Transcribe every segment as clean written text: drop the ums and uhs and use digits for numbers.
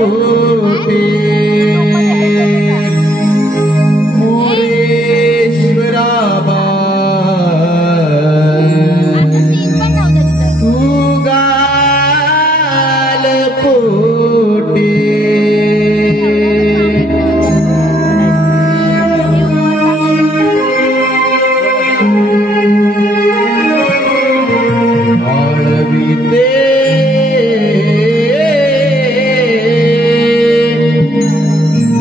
पोटे मोरेश्वराबा तू गाल पोटे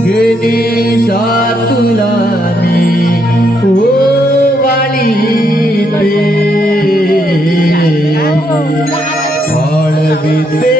गणेशा तुला मी ओवाळीते वाळविते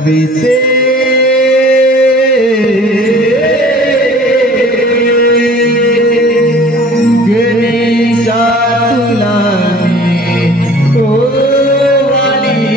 चढविते गणेशा तुला मी ओवाळीते.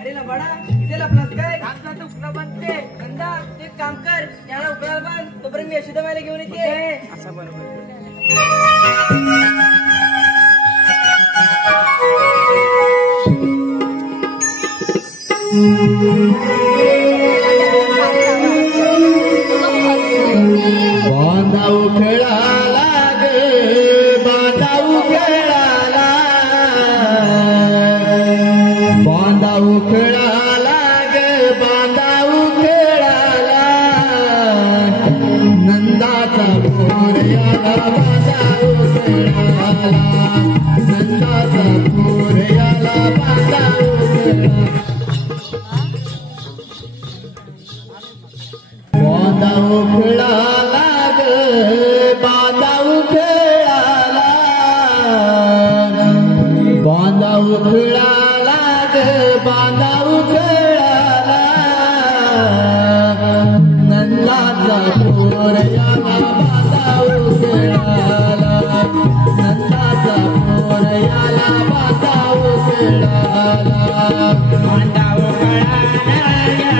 अरे लबाडा इथे लपलास काय? तू उकळा बनते नंदा ते काम कर याला उकळाला बांध तोपर्यंत मी यशोदाबाईला घेऊन येते. असं बरोबर बांधा उखळाला ग बांधा उखळाला बांधा उखळाला ग बांधा उखळाला नंदाचा पोर याला बांधा उखळाला नंदाचा पोर याला बांधा उखळाला बांधा उखळाला ग बांधा उखळाला बांधा उखळाला ग बांधा उखळाला नंदाचा पोर याला बांधा उखळाला नंदाचा पोर याला बांधा उखळाला बांधा उखळाला बांधा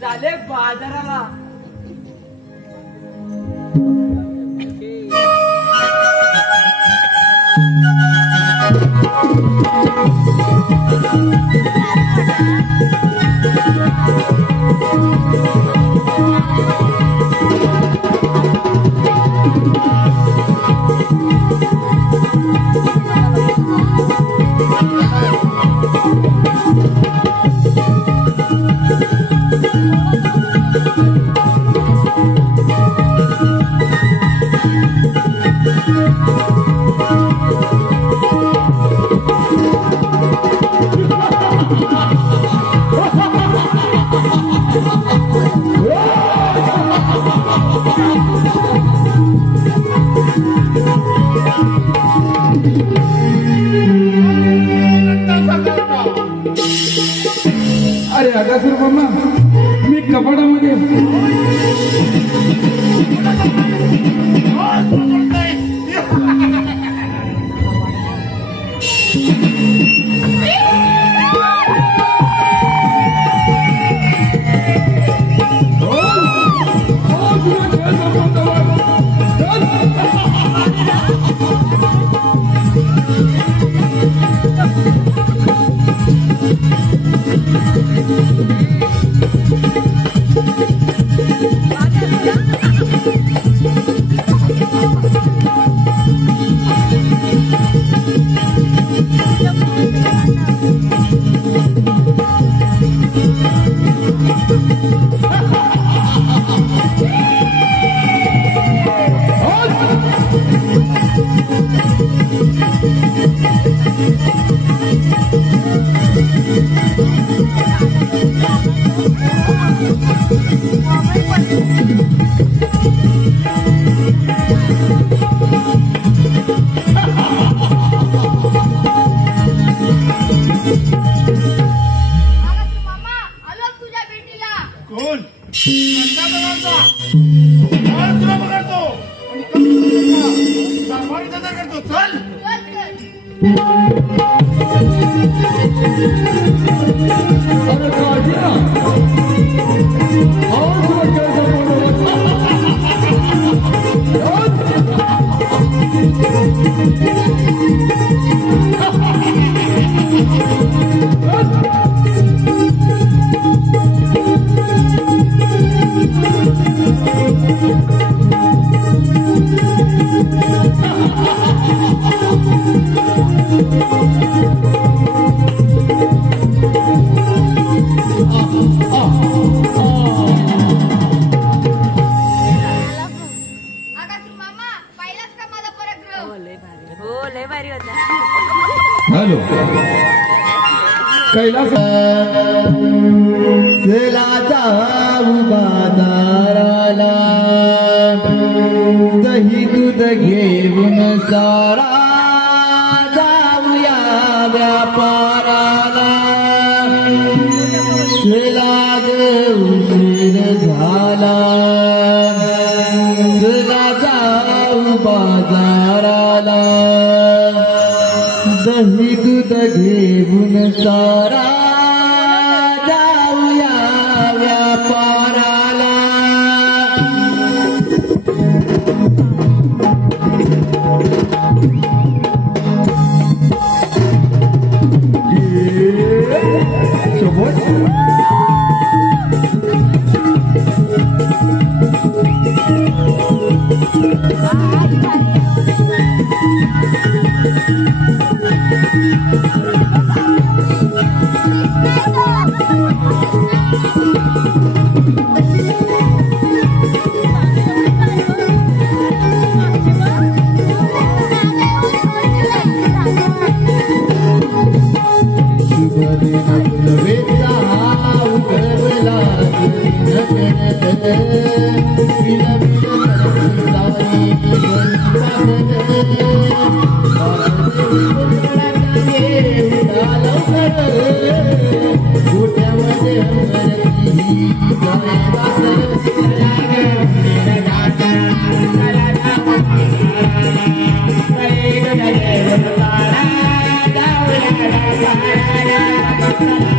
झाले बाजाराला अगासूर मामा मी कपाटामध्ये हॅलो कैलास चला जाऊ बाजाराला दही दूध घेऊन सारा जाऊया व्यापाराला चला उशीर झाला चला जाऊ बाजाराला दही दूध घेऊन सारा जाऊया व्यापाराला Thank you.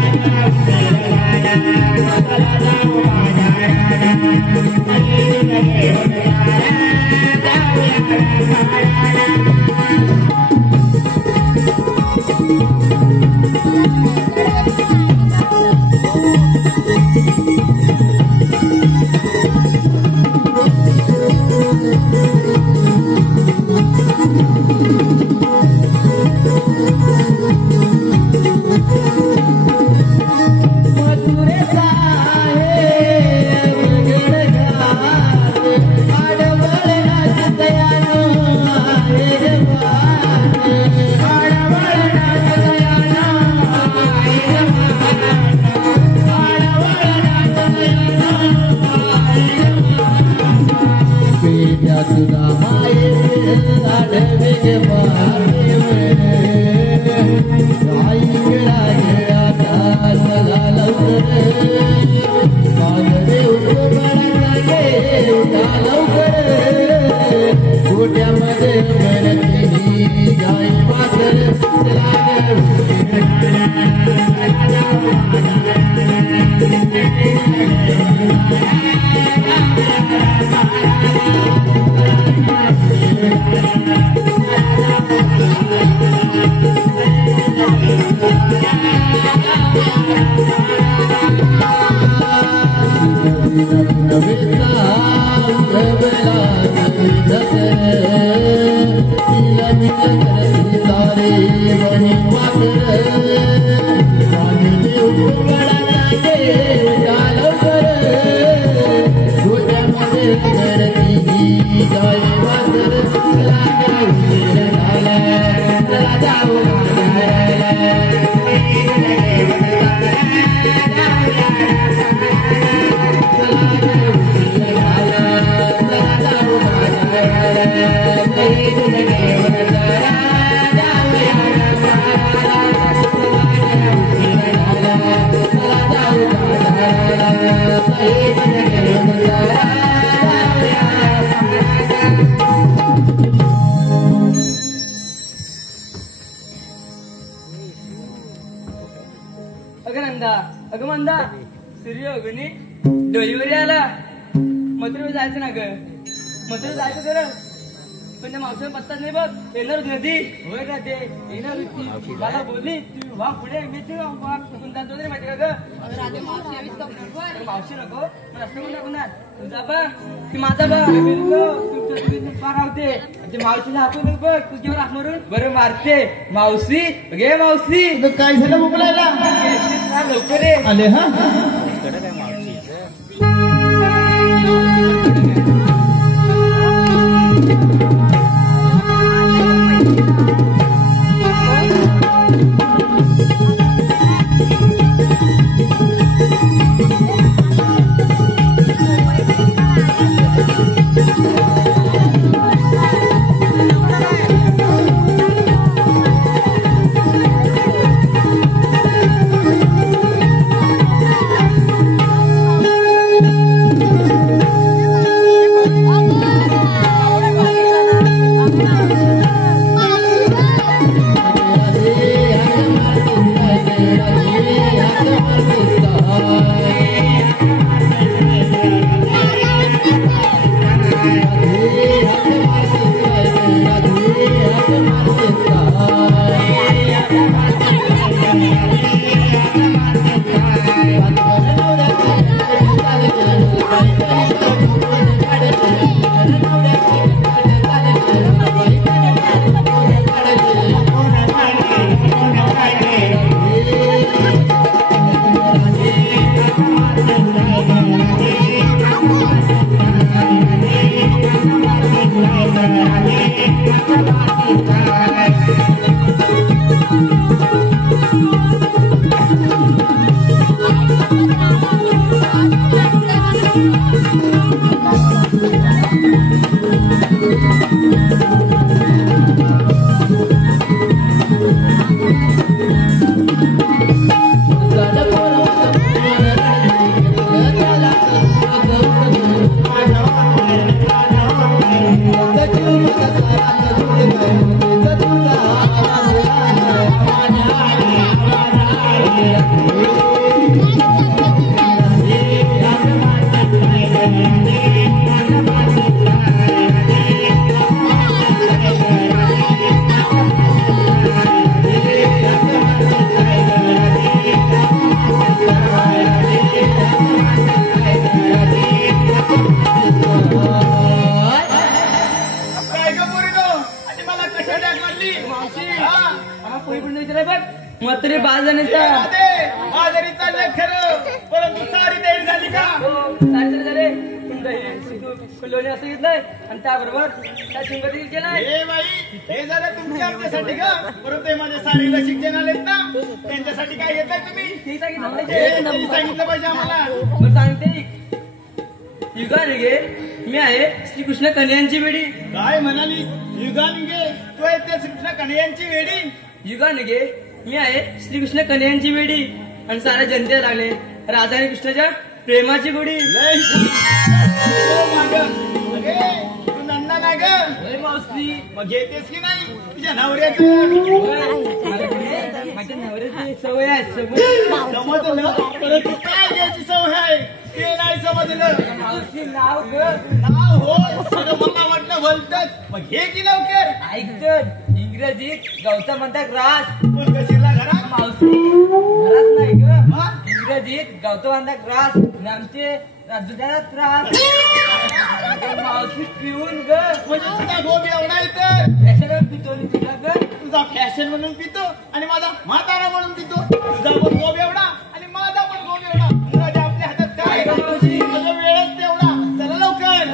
देवनी पात्र स्वामी उघडाचे चालव कर गोट्यामध्ये करती जय पात्र चला उशीर झाला चला जाऊ अगं नंदा अगं मंदा सूर्य अगनी डोईवर आला मथुरेवर जायचं ना ग मथुरेवर जायचं खरं पण त्या मावशीला पत्ताच नाही बघ येणार होती नदी होय का ते येणार होती मला बोलली तू वा पुढे मी तू वा पण जातो तरी माहिती का ग मावशी नको मग असं कोण दाखवणार तुझा बा की माझा बा पारावते ते मावशीला हाकून बघ तुझ्यावर हाक मारून बरं मारते मावशी घे मावशी काय झालं मोकळायला लवकर ये आले हा मग तरी 5 जणांचा बाजारी चाललंय खरं परंतु सारी तयारी झाली का सारी झाले लोणी असं घेतलंय आणि त्याबरोबर त्या शिंगती केलाय हे बाई हे झालं तुमच्या आमच्यासाठी का परंतु माझ्या सारीला शिक्षण आलेत ना त्यांच्यासाठी काय घेताय तुम्ही ते सांगितलं त्यांनी सांगितलं पाहिजे आम्हाला मग सांगते युगा रे मी आहे श्रीकृष्ण कन्यांची वेडी काय म्हणाली युगानगे तू आहे त्या श्रीकृष्ण कन्हैयांची वेडी युगानगे मी आहे श्रीकृष्ण कन्यांची वेडी आणि साऱ्या जनतेला लागले राधा आणि कृष्णाच्या प्रेमाची गोडी लय तू नंदा नाही ग मावशी मग घेतेस की नाही तुझ्या नवऱ्याचं माझ्या नवऱ्याची सवय आहे सवय समजलं परंतु काय घ्यायची सवय आहे ते नाही समजलं मावशी नाव ग नाव हो सगळं मला वाटलं भलतच मग घे की लवकर ऐकत इंग्रजीत गौतम म्हणतात राज पण कशीला घरात मावशी घरात नाही ग हा? इंग्रजीत गौतम म्हणतात राज आमचे राजूला त्रास मावशी पिऊन ग म्हणजे तुझा गोबी एवढा येतं त्याच्यावर पितोली तुला ग तुझा फॅशन म्हणून पितो आणि माझा म्हातारा म्हणून पितो. तुझा पण गोब एवढा आणि माझा पण गोब एवढा. राजा आपल्या हातात काय माझा वेळच तेवढा. चला लवकर.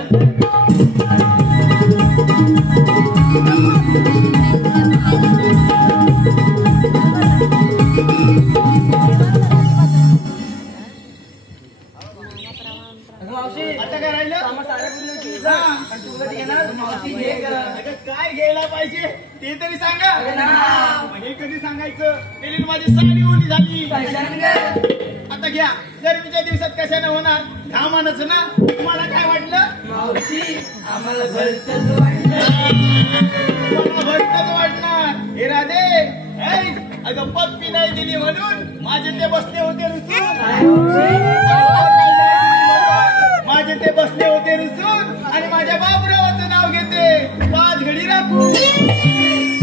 मावशी आता काय राहिलं? आम्हा साऱ्या पूर्ण विचारलं. आणि तू कधी येणार मावशी घे ग. अगं काय घ्यायला पाहिजे ते तरी सांगा. हे कधी सांगायचं? गेली माझी साडी ओली झाली. काय सांग ग? आता घ्या. गरमीच्या दिवसात कशाने होणार? घामानच ना. तुम्हाला काय वाटलं? मावशी आम्हाला भलतंच वाटलं. मला भलतंच वाटणार. हे राधे ऐ, अगं पप्पी नाही दिली म्हणून माझे ते बसले होते रुसून. काय मावशी? माझे ते बसले होते रुसून आणि माझ्या बाबुरावाचं नाव घेते. 5 घडी राखू.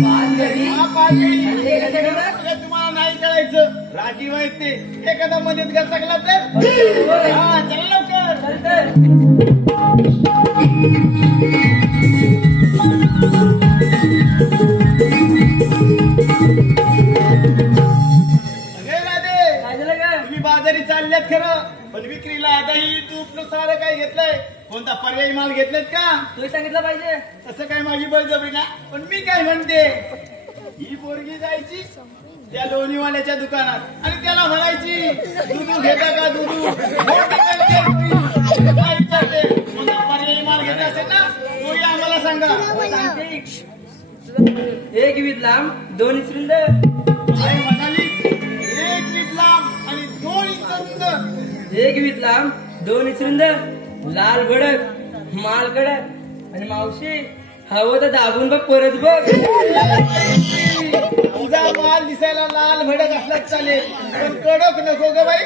5 घडी? हा 5 घडी. आणि ते कसं गं? अगं तुम्हाला नाही कळायचं. राठी वाईट ते एखादा मध्येच घसकला तर. हा चला लवकर. चल तर. अगे राधे काय झालं ग? तुम्ही बाजारी चालल्यात खरं, पण विक्रीला दही तूप सारं काय घेतलंय? कोणता पर्यायी माल घेतलायत का? तू सांगितलं पाहिजे. तसं काय माझी बळजबरी ना. पण मी काय म्हणते, ही पोरगी जायची त्या लोणीवाल्याच्या दुकानात आणि त्याला म्हणायची दुधू घेता का दुधू? काय विचारते? कोणता पर्यायी माल घेतला असेल ना तोही आम्हाला सांगा. सांगते. 1 वीत लांब 2 इचरुंद. आई म्हणाली 1 वीत लांब आणि 2 इंच रुंद. 1 वीत लांब 2 इचरुंद. लाल भडक माल कडक. आणि मावशी हवं तर दाबून बघ परत बघ. तुझा माल दिसायला लाल भडक असलाच चालेल, पण कडक नको ग बाई.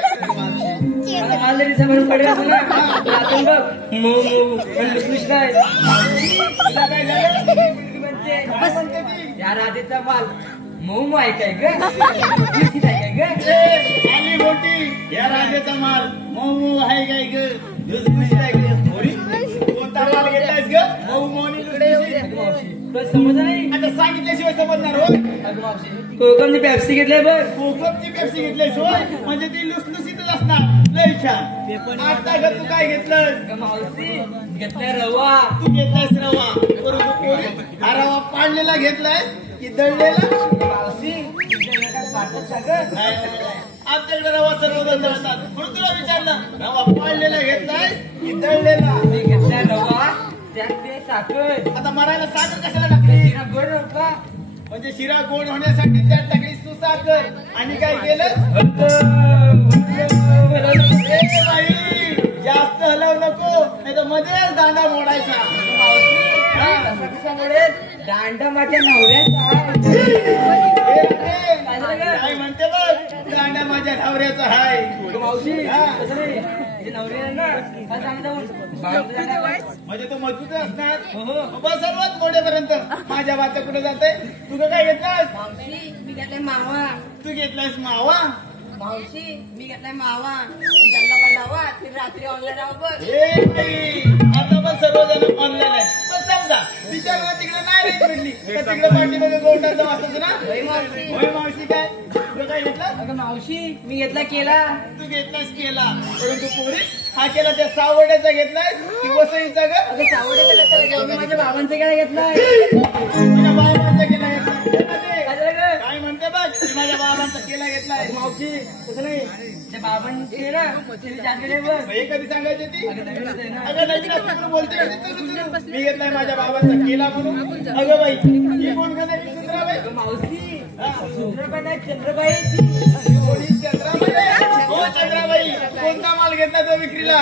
मला माल जरी समोर पडला असं ना आतून बघ मऊ मऊ आणि लुसलुस काय. तुला काय झालं? म्हणते काय म्हणते ती? या राधेचा माल मऊ मऊ आहे काय ग? लुसलुसीत आहे काय ग? ए, आली मोठी या राजाचा माल मऊ मऊ आहे काय ग? लुसलुसीत आहे ग? मोरी, कोणता माल घेतलायस ग? मऊ मऊ आणि लुसलुसीत. अगं मावशी तुला समजलं नाही? आता सांगितल्याशिवाय समजणार हो. अगं मावशी कोकमची पेप्सी घेतली बघ. कोकमची पेप्सी घेतलीस होय, म्हणजे ती लुसलुसीतच असणार. लय छान. आता ग तू काय घेतलं? अगं मावशी घेतलाय रवा. तू घेतलायस रवा. बरोबर पोरी, हा रवा पाडलेला घेतलायस की दळलेला? अगं मावशी तुझ्या काय पाठच का ग? नाही, नाही, नाही. आमच्याकडे रवा सर्वजण दळतात म्हणून तुला विचारलं. रवा पाडलेला घेतलाय की दळलेला? मी घेतलाय रवा त्यात ते साखर. आता मरायला साखर कशाला टाकली? तिला गोड नव्हता. म्हणजे शिरा गोड होण्यासाठी त्यात टाकलीस तू साखर आणि काय केलं? ए बाई, जास्त हलव नको नाही तर मध्येच दांडा मोडायचा. दांडा माझ्या नवऱ्याचा. ए रे, काय झालं ग? काय म्हणते बघ, दांडा माझ्या नवऱ्याचा हाय. अगं मावशी हा. तसं नाही. तिचे नवरे आहे ना काय सांगितलं म्हणजे तो मजबूत असणार. हो. बाबा सर्वात मोठेपर्यंत माझ्या वाचा कुठे जाते? तुझं काय घेतलास? मावशी मी घेतलाय मावा. तू घेतलास मावा. मावशी मी घेतलाय मावा. जंगला पण लावा ती रात्री ऑनलाईन राहा बघ. ए बाई, आता पण सर्वजण ऑनलाईन आहे. पण समजा तिच्यावर तिकडे नाही रेंज भेटली तर तिकडे पाठीमागे गोंडा जाऊ असतं ना. होय मावशी. होय मावशी. काय तुझं काय घेतलं? अगं मावशी मी घेतला केला. तू घेतलास केला, परंतु पोरी हा केला त्या सावड्याचा घेतलाय की वसईचा ग? अगं सावड्याचा कशाला घेऊ? मी माझ्या बाबांचा केला घेतलाय. तुझ्या बाबांचा केला घेतलाय. काय झालं ग? काय म्हणते बघ, मी माझ्या बाबांचा केला घेतलाय. अगं मावशी तसं नाही. त्या बाबांची आहे ना तिने जास्त आहे बघ. हे कधी सांगायची ती? अगं नवीनच आहे ना. अगं नवीन असल्यामुळे बोलते का ती? मी घेतलाय माझ्या बाबांचा केला म्हणून. अगं बाई, ही कोण का नाही सुंदराबाई? अगं मावशी हा. चंद्रबाई नाही चंद्रबाई. कोणी चंद्राबाई? हो चंद्राबाई. कोणता माल घेतला तो विक्रीला?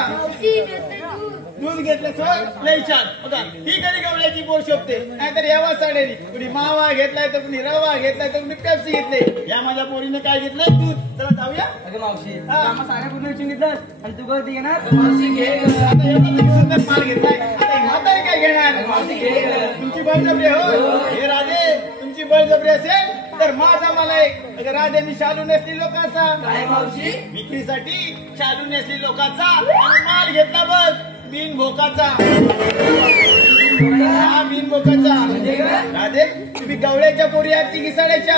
दूध घेतलं सोड. लय छान. बघा ही कधी गवळ्याची पोर शोभते, नाहीतर यावा साडेली. कुणी मावा घेतलाय तर कुणी रवा घेतलाय तर कुणी पेप्सी घेतले. या माझ्या पोरीने काय घेतलंय? दूध. चला जाऊया. अगं मावशी हा. आम्हा साऱ्या पूर्ण विचारून घेतलं आणि तू कधी घेणार? मावशी घे. आता एवढा तरी सुंदर माल घेतलाय, आता ही म्हातारी काय घेणार? मावशी घे. तुमची बळजबरी हो. हे राधे, तुमची बळजबरी असेल तर माझा मला एक. अगं राधे, मी शालू नेसली लोकांचा. काय मावशी? विक्रीसाठी शालू नेसली लोकांचा आणि माल घेतला बघ बिन भोकाचा. हा बिन भोकाचा. म्हणजे काय? राधे, तुम्ही गवळ्याच्या पोरी आहात की घिसाड्याच्या?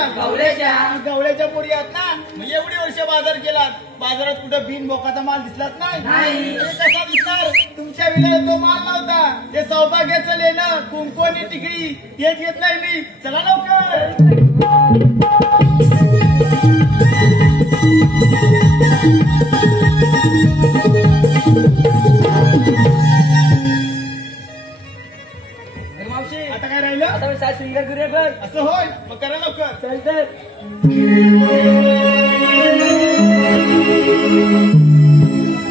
गवळ्याच्या पोरी आहात ना. मग एवढी वर्ष बाजार केलात, बाजारात कुठं बिन बोकाचा माल दिसलाच नाही. हे कसा दिसणार? तुमच्या विला तो माल नव्हता. ते सौभाग्याचं लेणं, कुंकू आणि तिकडी हेच घेत नाही मी. चला लवकर. मावशी आता काय राहिलं? आता मी सात सिंगर करूया बघ. असं होय, मग करा लवकर. चल तर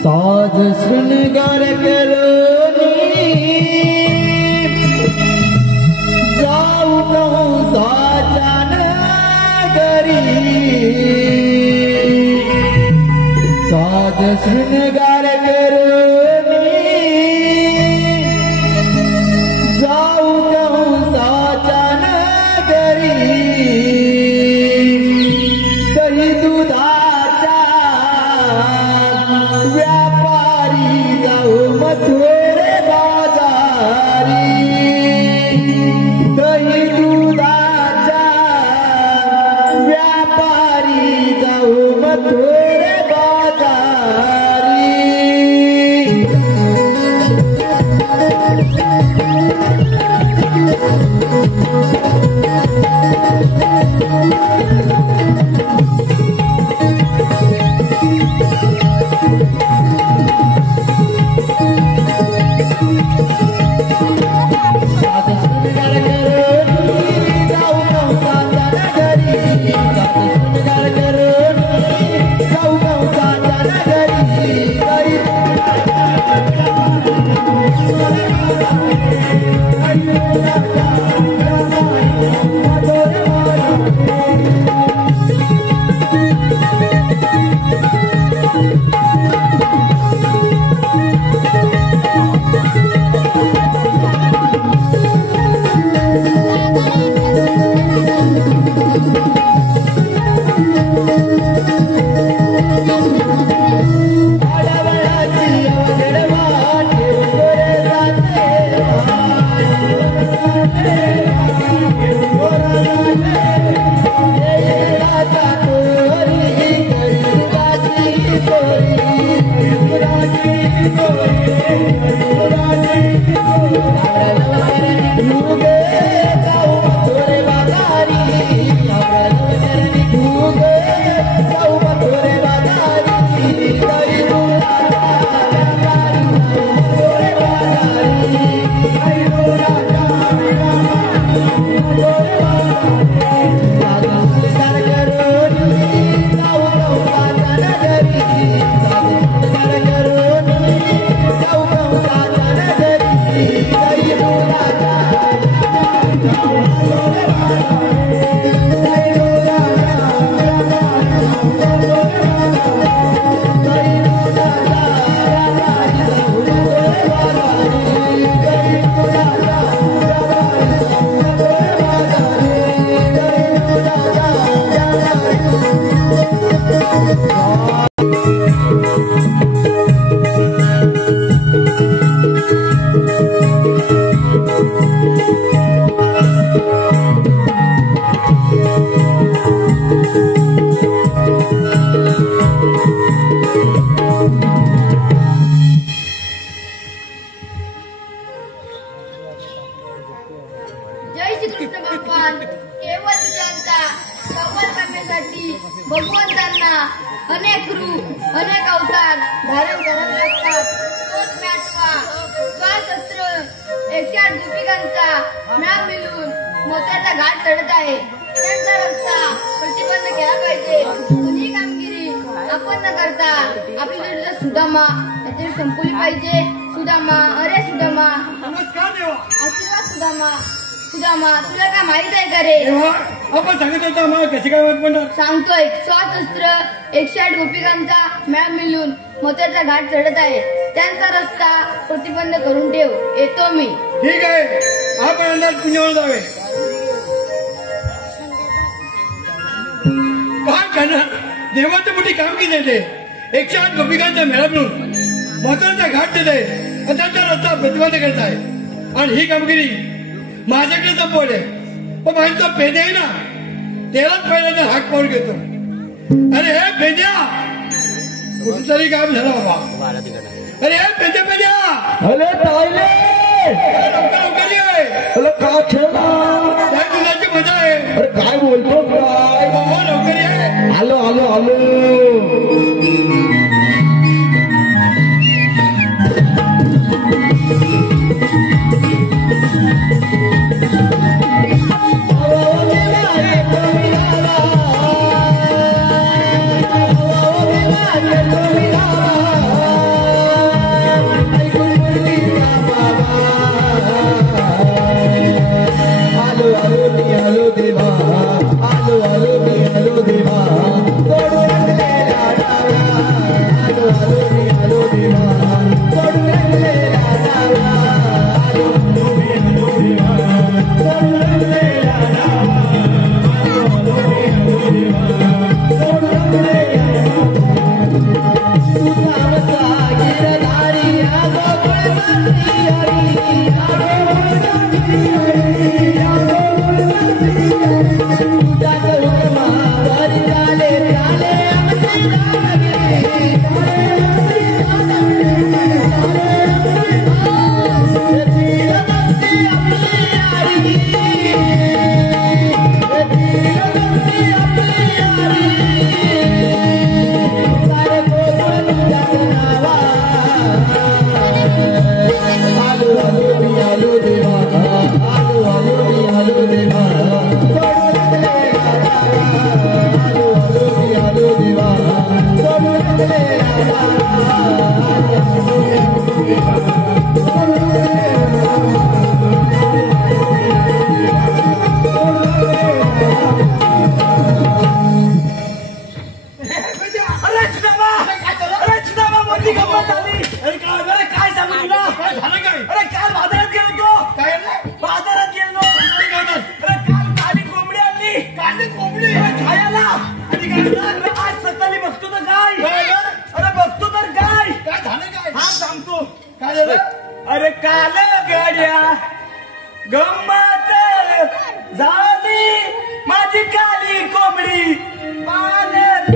साज शृंगार करोनी जाऊ कंसाच्या नगरी. साज शृंगार करोनी जाऊ कंसाच्या नगरी. दही दुधाच्या व्यापारी जाऊ मथुरे बाजारी. दही दुधाच्या व्यापारी जाऊ मथुरे बाजारी. जय श्री कृष्ण भगवान. केवळ तुझ्यांचा संवाद करण्यासाठी भगवंतांना अनेक रूप अनेक अवतार धारण करत असतात. तोच मी आठवा स्वाशस्त्र 108 गोपिकांचा नाव मिळून मोत्याचा घाट चढत आहे. त्यांचा रस्ता प्रतिबंध केला पाहिजे. कुणी कामगिरी आपण न करता आपली विरुद्ध सुदामा याची संपवली पाहिजे. सुदामा, अरे सुदामा, नमस्कार देवा. आशीर्वाद सुदामा. सुदामा, तुला काय माहित आहे का रे? देवा, आपण सांगत होता मग कशी काय वाट पडणार? सांगतोय. स्वाशस्त्र 108 गोपिकांचा मॅप मिळून मोत्याचा घाट चढत आहे. त्यांचा रस्ता प्रतिबंध करून ठेव. येतो मी. ठीक आहे, आपण अंदाज पुण्यावर जावे. काय करणार? देवाचं मोठी कामगिरी देते. 108 गोपिकांचा मेळा मिळून मोत्याचा घाट देते आणि त्यांचा रस्ता प्रतिबंध करत आहे. आणि ही कामगिरी माझ्याकडे संपवले. पण माझा भेदे आहे ना त्यालाच पहिल्यांदा हाक पाऊल घेतो. अरे हे भेद्या कुठं तरी काम झालं बाबा. अरे हे भेद्या अरे ताईले लवकर लवकर ये. अरे का ठेला काय तुझ्याची मजा आहे. अरे काय बोलतो काय हो लवकर ये. आलो आलो आलो अरे काल गड्या गंमत झाली माझी काली कोंबडी पाण्यात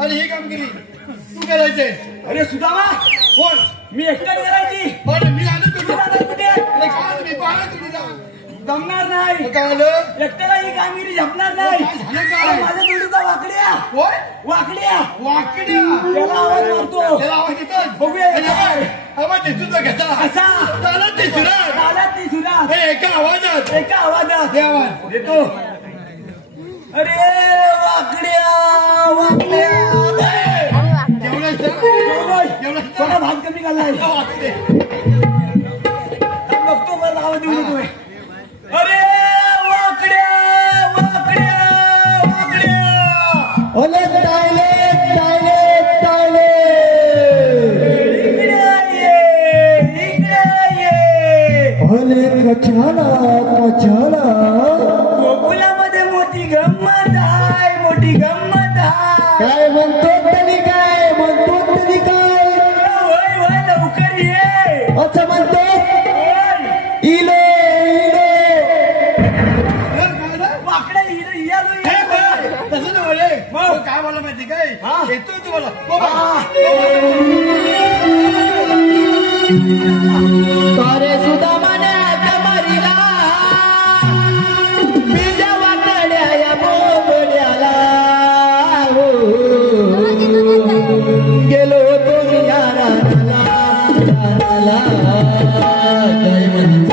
आणि ही कामगिरी तू करायचे. अरे सुदामा कोण मी एकट्याने करायची. पण मी आलो तुझी कुठे मी पाहणार तुझी जमणार नाही. काय आलं एकट्याला ही कामगिरी झपणार नाही. झालं काय माझं जोडीचा वाकड्या कोण वाकड्या वाकड्या त्याला आवाज मारतो त्याला आवाज येतो बघूया आवाज येतो तो कसा कसा चालत नाही सुरात चालत नाही सुरात अरे एका आवाजात एका आवाजात हे आवाज देतो अरे वाकड्या वाकड्या जेवढं थोडा भाग कमी झालाय बघतो मला आवाज देऊ नकोय अरे वाकड्या वाकड्या वाकड्या अरे टाळले टाळले टाळले इकडे ये अरे कछाला कछाला गोकुलामध्ये मोठी गंमत आहे मोठी गंमत आहे काय म्हणतो तरी काय म्हणतो तरी काय वय वय लवकर ये असं म्हणतो इलो इलो वाकडे इलो इयालो तसं नाही बोले मग काय बोला माहिती काय येतो तुम्हाला तारे सुद्धा मनात मारिला बिजा वाकड्या या बोबड्याला गेलो तो याराला काय म्हणते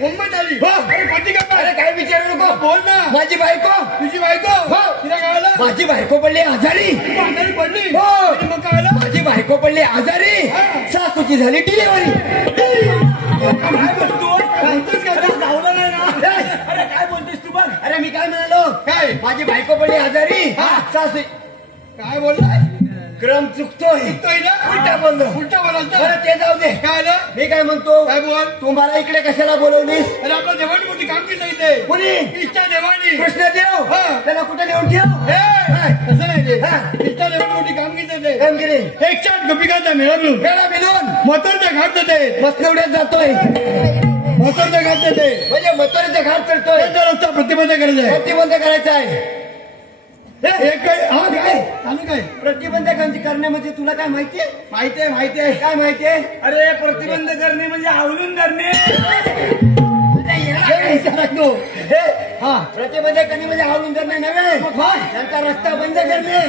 गंमत झाली हो अरे कोणती गंमत अरे काय विचारू नको बोल ना माझी बायको तुझी बायको हो तिला काय आलं माझी बायको पडली आजारी आजारी पडली हो मग काय आलं माझी बायको पडली आजारी सासूची झाली डिलिव्हरी काय बोलतोस गावला नाही ना अरे काय बोलतोस तू बघ अरे मी काय म्हणालो काय माझी बायको पडली आजारी सासू काय बोललाय क्रम चुकतोय ना उलटा बोलतो बरं ते जाऊ दे काय आलं मी काय म्हणतो काय बोल तू मला इकडे कशाला बोलवलीस अरे आपल्या देवानी मोठी काम केलं इथे कुणी इष्टा देवानी कृष्णदेव त्याला कुठे नेऊन ठेव कसं नाही ते इष्टा देवानी मोठी कामगिरी ते कामगिरी एक चाट गोपिकांचा मेळा मिळून मोतरच्या घाट जाते मसनवड्यात जातोय मोतरच्या घाट जाते म्हणजे मोतरच्या घाट चढतोय त्यांचा रस्ता प्रतिबंध करायचा आहे एक काय आणि काय प्रतिबंध करणे म्हणजे तुला काय माहितीये माहितीये काय माहितीये अरे प्रतिबंध करणे म्हणजे आवलून करणे प्रतिबंध करणे म्हणजे आवलून करणे नव्हे त्यांचा रस्ता बंद करणे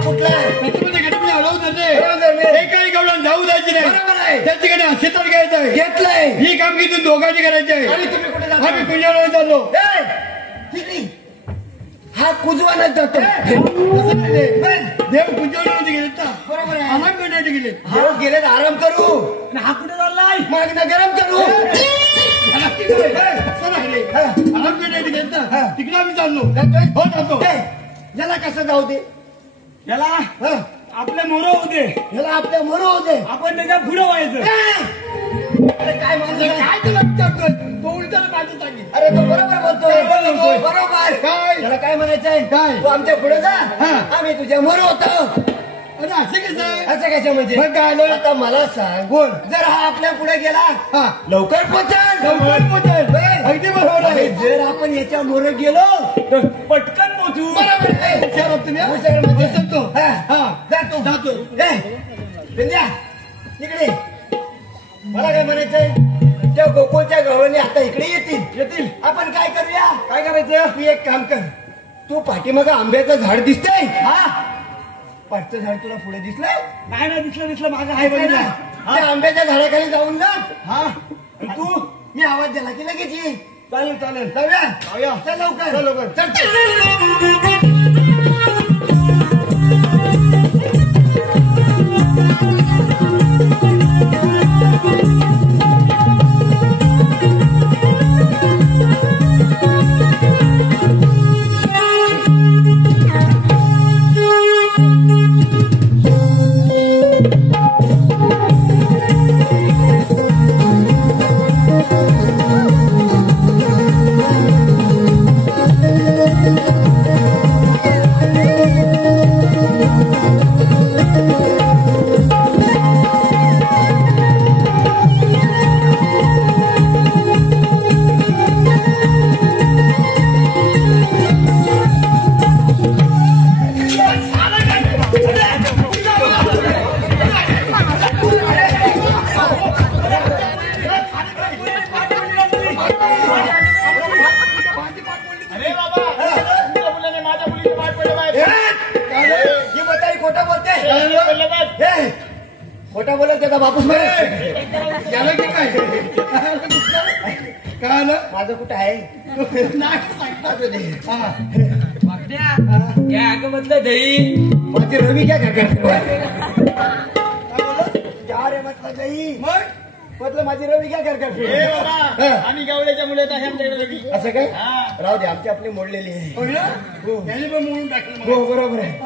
कुठला प्रतिबंध करणे अडवून एकाही गावला जाऊ द्यायची नाही बरोबर आहे त्याच्याकडे शेतात घ्यायचं आहे घेतलंय ही कामगिरी दोघांची करायची आहे आणि तुम्ही कुठे आम्ही कुंजाला चाललो हा कुजवानाच जातो देव कुंजवण्यामध्ये गेले बरोबर आहे आराम करण्यासाठी गेले देव गेले आराम करू हा कुठे चाललाय मागणं गरम करू आराम करण्यासाठी गेले तिकडे आम्ही चाललो हो जातो याला कसं जाऊ दे याला आपल्या मोरं होते याला आपल्या मोरं होते आपण त्याच्या पुढं व्हायचं काय म्हणलं काय तुला विचारतोय तो उलटा बाजू सांगितली अरे तो बरोबर बोलतोय बरोबर काय त्याला काय म्हणायचंय काय तू आमच्या पुढे जा आम्ही तुझ्या मोर होतो अरे असं कसं आहे? असं कशा म्हणजे मग काय आलं? आता मला सांग बोल. जर हा आपल्या पुढे गेला हा. लवकर पोचल लवकर पोहोचेल. अगदी बरोबर आणि आहे. जर आपण याच्या मोर गेलो तर पटकन पोचू बरोबर आहे. हुशार आहोत तुम्ही, हा? हुशार म्हणजे. बसतो. हा. हा. जातो जातो. विंध्या इकडे मला काय म्हणायचंय त्या गोकुळच्या गवळणी आता इकडे येतील आपण काय करूया काय करायचं? तू एक काम कर तू पाठीमागं आंब्याचं झाड दिसतंय हा. पाठचं झाड तुला पुढे दिसलंय नाही ना, दिसलं माझं आहे दिसलंय ना? बघितलं. त्या आंब्याच्या झाडाखाली जाऊन जा हा. आणि तू मी आवाज दिला की लगेच ये चालेल चालेल. जाऊया जाऊया. चल लवकर चल लवकर. चल अरे बाबा, तुमच्या मुलाने माझ्या मुलीचं पाठ पडलं बाहेर. ही म्हातारी खोटा बोलते पडलं बाहेर. खोटा बोलत त्याचा बापूस मरे याला की काय? काय आलं? माझं कुठं आहे नाही सांगता. हा. क्या अगं म्हटलं दही माझी रवी क्या करते काय बोलत? क्या रे म्हटलं नाही मग म्हटलं माझी रवी क्या करते ए बाबा, आम्ही गावड्याच्या मुलात आहे आमच्याकडे लगी. असं काय हा. राहू दे आमची आपली मोडलेली आहे बघलं? हो. त्याने पण म्हणून टाकलं मला. हो बरोबर आहे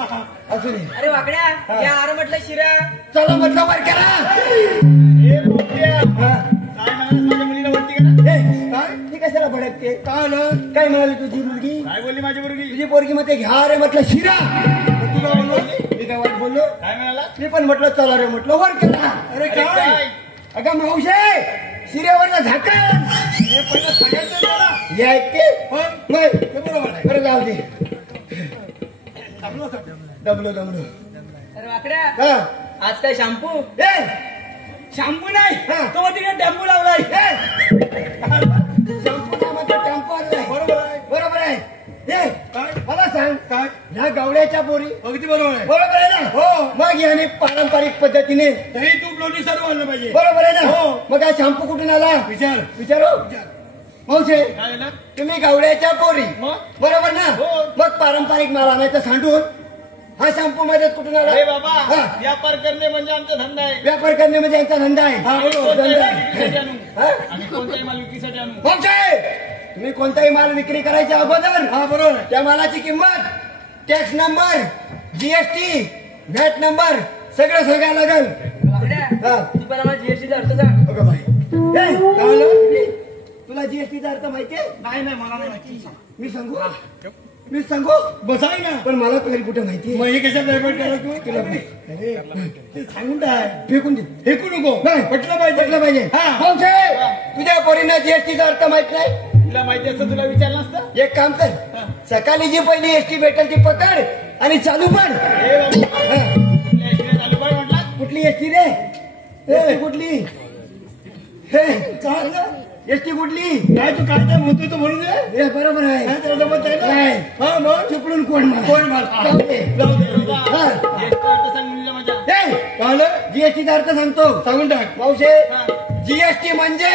असू दे अरे वाकड्या या आर म्हटलं शिरा चला म्हटलं वर करा ए बापड्या, हा. काय म्हणाला माझ्या मुलीला वरती करा? ए, काय ती कशाला भडकते काय आलं? काय म्हणाली तुझी मुलगी काय बोलली माझी मुलगी? तुझी पोरगी मध्ये घ्या रे म्हटलं शिरा तू काय बोलली? मी काय वाट बोललो काय म्हणाला? मी पण म्हटलं चला रे म्हटलं वर करा अरे काय? अगं मावशे शिऱ्यावरनं झाकण हे पहिलं सांगायचं त्याला. हे ऐकते पण मग ते बरोबर आहे. बरं जाऊ दे चांगलं सांग. दबलो दबलो अरे वाकड्या हा आज काय शॅम्पू ए शॅम्पू नाही हा. तो तिकडे टॅम्पू लावलाय शॅम्पू नाही म्हणतो टॅम्पो आणलाय बरोबर आहे. बरोबर आहे ए काय? मला सांग काय? ह्या गावड्याच्या पोरी अगदी बरोबर आहे. बरोबर आहे ना हो. मग याने पारंपरिक पद्धतीने दही तूप लोणी सर्व आणलं पाहिजे. बरोबर आहे ना हो. मग हा शॅम्पू कुठून आला विचार. विचारू मावशे काय ना? तुम्ही गावड्याच्या पोरी मग? बरोबर ना हो. मग पारंपरिक माल आणायचं सांडून हा शॅम्पू मध्ये कुठून आला अरे बाबा, हा. व्यापार करणे म्हणजे आमचा धंदा आहे. व्यापार करणे म्हणजे यांचा धंदा आहे हा, बरोबर. धंदा विक्रीसाठी आहे. आणू. हा? आम्ही कोणताही माल विक्रीसाठी आणू. मावशे तुम्ही कोणताही माल विक्री करायच्या अगोदर हा बरोबर आहे. त्या मालाची किंमत tax number GST VAT number सगळं सांगायला लागेल वाकड्या हा. ती पण आम्हाला जीएसटीचा अर्थ सांग अगं बाई ए, काय झालं? तुला जीएसटीचा अर्थ माहितीये नाही नाही मला नाही माहिती. मी सांगू मी सांगू बसाय ना. पण मला तरी कुठे माहितीये मग हे कशात डायव्हर्ट केलं तू? तुला अरे, ते सांगून टाक. फेकून दे फेकू नको. नाही. पटलं पाहिजे. म्हटलं पाहिजे हा. मावशे तुझ्या पोरीनं जीएसटीचा अर्थ माहित नाही तुला माहिती असतं तुला विचारलं असतं. एक काम कर सकाळी जी पहिली एसटी भेटेल ती पकड आणि चालू पण ए बाबा, हा. तुला एक्सप्रेस आलू पाहिजे म्हटला. कुठली एसटी रे एसटी कुठली हे एसटी कुठली काय तू काय काय म्हणतोय तो म्हणून दे. हे बरोबर आहे काय त्याला जमत आहे ना? नाही. हा मग चिपळून कोण मला कोण मार? जाऊ दे. जाऊ दे बाबा. हा. एक्सट्रा अर्थ सांग मुलीला माझ्या. हे, कळलं? जीएसटीचा अर्थ सांगतो सांगून टाक. मावशे हा. जीएसटी म्हणजे